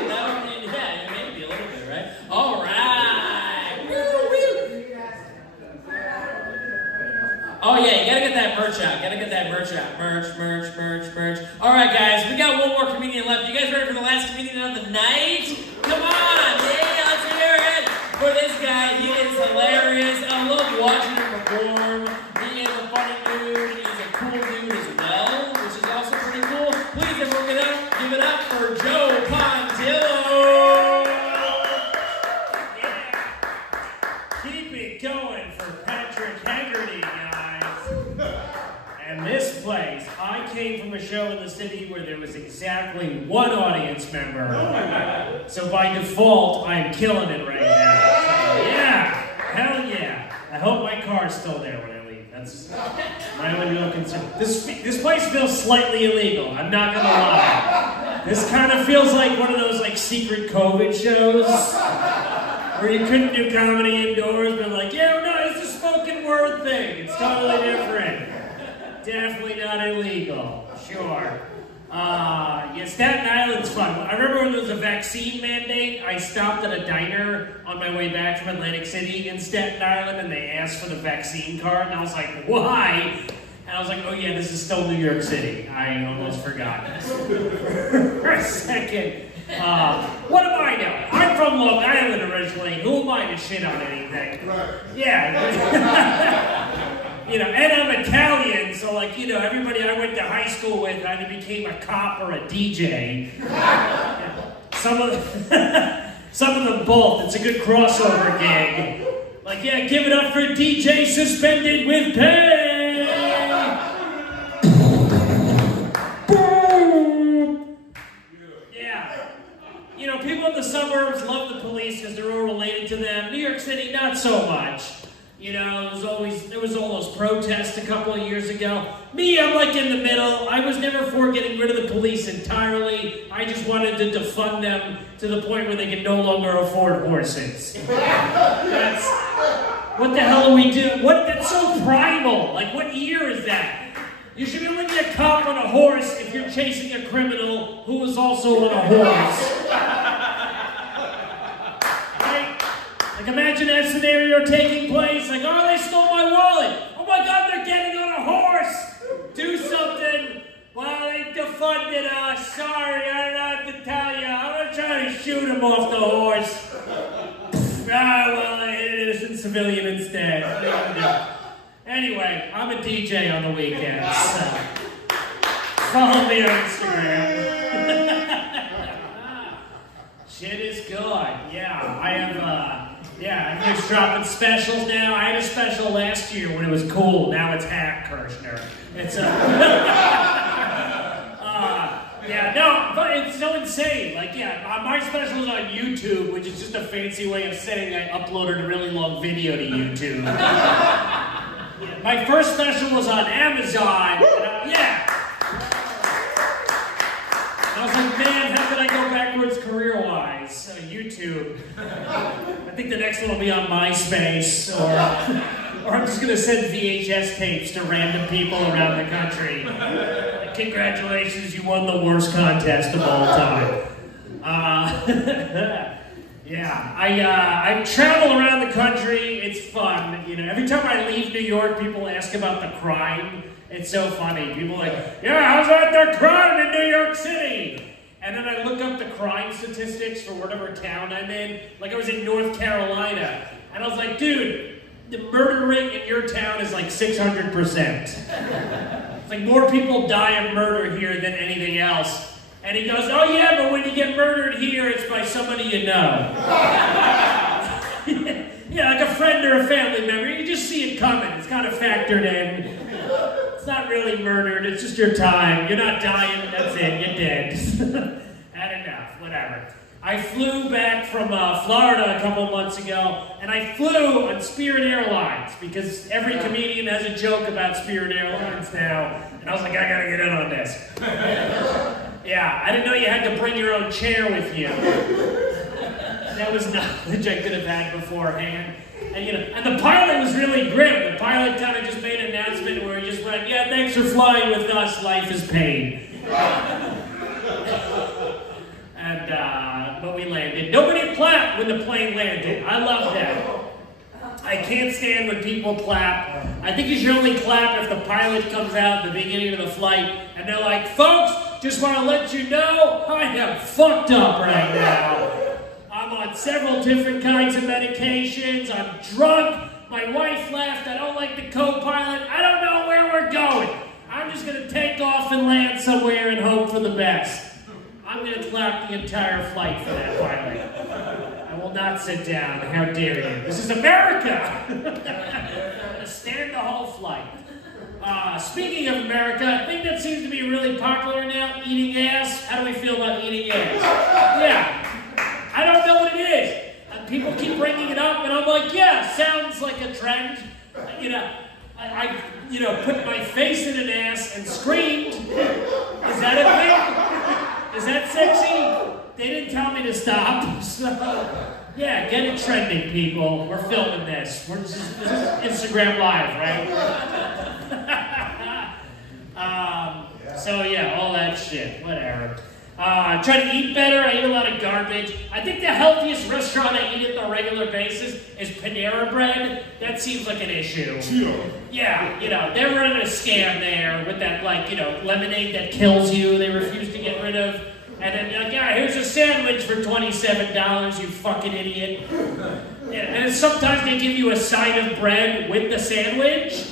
yeah, maybe a little bit, right? All right. Oh yeah, you gotta get that merch out. Merch. All right, guys, we got one more comedian left. You guys ready for the last comedian of the night? Come on, yeah, let's hear it for this guy. He is hilarious. I love watching him perform. He is a funny dude. He's a cool dude as well, which is also pretty cool. Please, everyone, give it up for Joe Pontillo. Yeah. Keep it going for Patrick Haggerty, guys. And this place, I came from a show in the city where there was exactly one audience member. So by default, I am killing it right now. So, yeah, hell yeah. I hope my car's still there when I leave. That's my only real concern. This place feels slightly illegal, I'm not gonna lie. This kind of feels like one of those like secret COVID shows where you couldn't do comedy indoors, but like, yeah, no, it's a spoken word thing. It's totally different. Definitely not illegal, sure. Yeah, Staten Island's fun. I remember when there was a vaccine mandate, I stopped at a diner on my way back from Atlantic City in Staten Island, and they asked for the vaccine card, and I was like, why? And I was like, oh yeah, this is still New York City. I almost forgot for a second. What do I know? I'm from Long Island originally. Who am I to shit on anything? Right. Yeah. You know, and I'm Italian, so like, you know, everybody I went to high school with either became a cop or a DJ. Some of them both. It's a good crossover gig. Like, yeah, give it up for DJ suspended with pay. Boom. Yeah. You know, people in the suburbs love the police because they're all related to them. New York City, not so much. You know, there was all those protests a couple of years ago. Me, I'm like in the middle. I was never for getting rid of the police entirely. I just wanted to defund them to the point where they could no longer afford horses. That's, what the hell do we do? That's so primal. Like, what year is that? You should be able to get a cop on a horse if you're chasing a criminal who was also on a horse. Like, imagine that scenario taking place. Like, oh, they stole my wallet. Oh my God, they're getting on a horse. Do something. Well, they defunded us. Sorry, I don't have to tell you. I'm going to try to shoot him off the horse. Well, an innocent civilian instead. What are you gonna do? Anyway, I'm a DJ on the weekends. So follow me on Instagram. Shit is good. Yeah, I have, I'm just dropping specials now. I had a special last year when it was cool. Now it's hack Kurschner. It's but it's so insane. Like, yeah, my special is on YouTube, which is just a fancy way of saying I uploaded a really long video to YouTube. My first special was on Amazon. And I was like, man, how could I go backwards career-wise? YouTube. I think the next one will be on MySpace, or I'm just gonna send VHS tapes to random people around the country. Like, congratulations, you won the worst contest of all time. I travel around the country. It's fun. You know, every time I leave New York, people ask about the crime. It's so funny. People are like, yeah, how's that the crime in New York City? And then I look up the crime statistics for whatever town I'm in. Like, I was in North Carolina, and I was like, dude, the murder rate in your town is like 600%. It's like more people die of murder here than anything else. And he goes, oh yeah, but when you get murdered here, it's by somebody you know. Yeah, like a friend or a family member. You just see it coming. It's kind of factored in. It's not really murdered. It's just your time. You're not dying. That's it. You're dead. Had enough. Whatever. I flew back from Florida a couple months ago, and I flew on Spirit Airlines because every comedian has a joke about Spirit Airlines now. And I was like, I gotta get in on this. Yeah, I didn't know you had to bring your own chair with you. That was knowledge I could have had beforehand. And, and the pilot was really grim. The pilot kind of just made an announcement where he just went, yeah, thanks for flying with us, life is pain. But we landed. Nobody clapped when the plane landed. I love that. I can't stand when people clap. I think you should only clap if the pilot comes out at the beginning of the flight and they're like, folks, just want to let you know, I am fucked up right now. I'm on several different kinds of medications. I'm drunk. My wife left. I don't like the co-pilot. I don't know where we're going. I'm just going to take off and land somewhere and hope for the best. I'm going to clap the entire flight for that pilot. I will not sit down. How dare you? This is America! I'm going to stand the whole flight. Speaking of America, I think that seems to be really popular now, eating ass. How do we feel about eating ass? Yeah. I don't know what it is. People keep bringing it up, and I'm like, yeah, sounds like a trend. I put my face in an ass and screamed. Is that a thing? Is that sexy? They didn't tell me to stop. So, yeah, get it trending, people. We're filming this. This is Instagram Live, right? So yeah, all that shit. Whatever. Try to eat better. I eat a lot of garbage. I think the healthiest restaurant I eat at on a regular basis is Panera Bread. That seems like an issue. Yeah, they're running a scam there with that, lemonade that kills you. They refuse to get rid of. And then you're like, yeah, here's a sandwich for $27, you fucking idiot. Yeah, and then sometimes they give you a side of bread with the sandwich.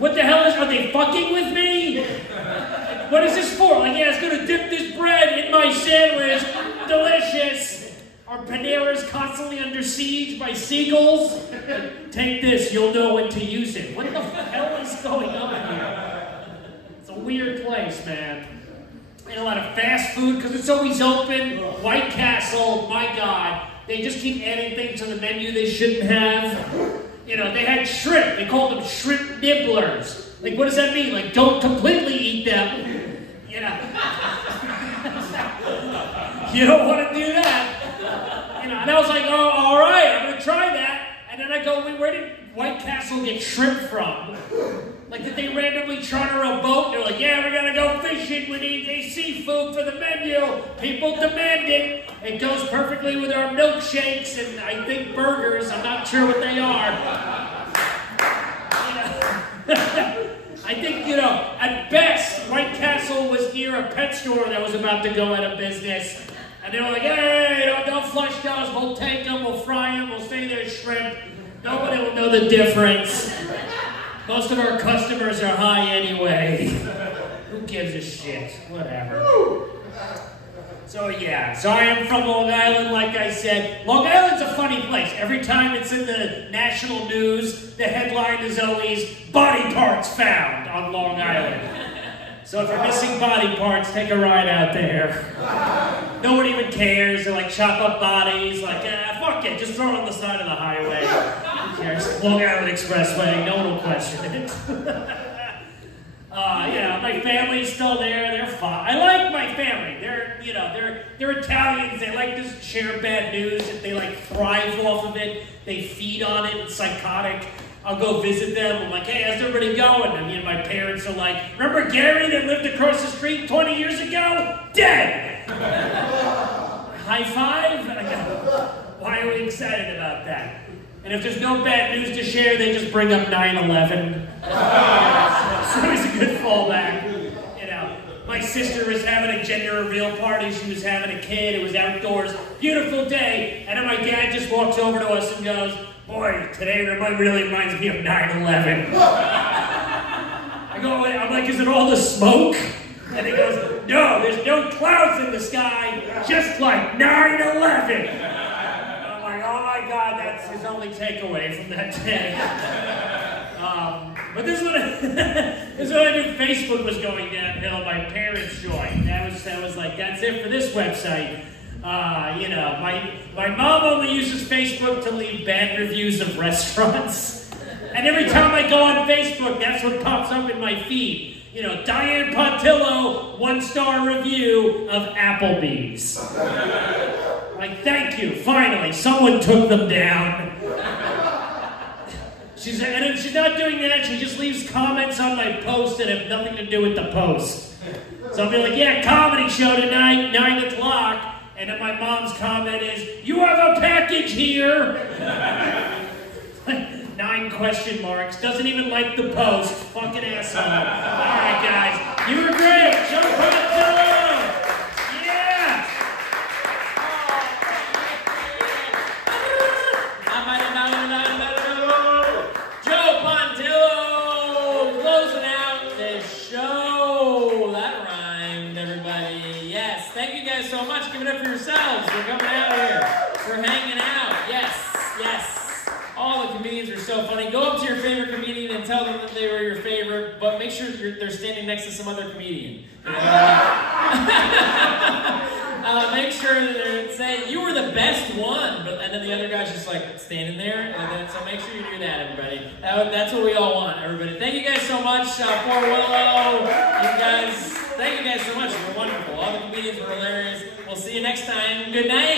What the hell are they fucking with me? What is this for? Like, yeah, it's gonna dip this bread in my sandwich. Delicious. Our Panera's constantly under siege by seagulls. Take this, you'll know when to use it. What the hell is going on here? It's a weird place, man. And a lot of fast food, because it's always open. White Castle, my God. They just keep adding things to the menu they shouldn't have. They had shrimp. They called them shrimp nibblers. Like, what does that mean? Like, don't completely eat them. You don't want to do that. And I was like, oh, all right, I'm going to try that. And then I go, wait, where did White Castle get shrimp from? Like, did they randomly charter a boat? They're like, yeah, we're going to go fishing. We need a seafood for the menu. People demand it. It goes perfectly with our milkshakes and I think burgers. I'm not sure what they are. I think, at best, White Castle was near a pet store that was about to go out of business. And they were like, hey, don't flush those. We'll take them, we'll fry them, we'll say they're shrimp. Nobody will know the difference. Most of our customers are high anyway. Who gives a shit? Whatever. So yeah, so I am from Long Island, like I said. Long Island's a funny place. Every time it's in the national news, the headline is always, body parts found on Long Island. So if you're missing body parts, take a ride out there. No one even cares. They chop up bodies, fuck it, just throw it on the side of the highway. Who cares? Long Island Expressway, no one will question it. My family's still there. They're fine. I like my family. They're Italians. They like to share bad news. They thrive off of it. They feed on it. It's psychotic. I'll go visit them. I'm like, hey, how's everybody going? And my parents are like, remember Gary that lived across the street 20 years ago? Dead. High five. And I go, why are we excited about that? And if there's no bad news to share, they just bring up 9/11. So it's a good fallback. My sister was having a gender reveal party. She was having a kid. It was outdoors. Beautiful day. And then my dad just walks over to us and goes, boy, today really reminds me of 9/11. I'm like, is it all the smoke? And he goes, no, there's no clouds in the sky, just like 9/11. I'm like, oh my God, that's his only takeaway from that day. But this is what I knew Facebook was going downhill. My parents joined. That was like, that's it for this website. My mom only uses Facebook to leave bad reviews of restaurants. And every time I go on Facebook, that's what pops up in my feed. Diane Pontillo, 1-star review of Applebee's. Like, thank you, finally, someone took them down. And if she's not doing that, she just leaves comments on my post that have nothing to do with the post. So I'll be like, yeah, comedy show tonight, 9 o'clock. And then my mom's comment is, you have a package here. 9 question marks. Doesn't even like the post. Fucking asshole. All right, guys. You were great. Jump on Zillow. Yeah. Joe Pontillo closing out the show. That rhymed, everybody. Yes. Thank you guys so much. Give it up for yourselves for coming out here. For hanging out. Yes. Yes. All the comedians are so funny. Go up to your favorite comedian and tell them that they were your favorite, but make sure they're standing next to some other comedian. Make sure that they're saying, you were the best one, and then the other guy's just like standing there, and then, so make sure you do that, everybody. That's what we all want, everybody. Thank you guys so much for Willow. Thank you guys so much. You're wonderful. All the comedians were hilarious. We'll see you next time. Good night.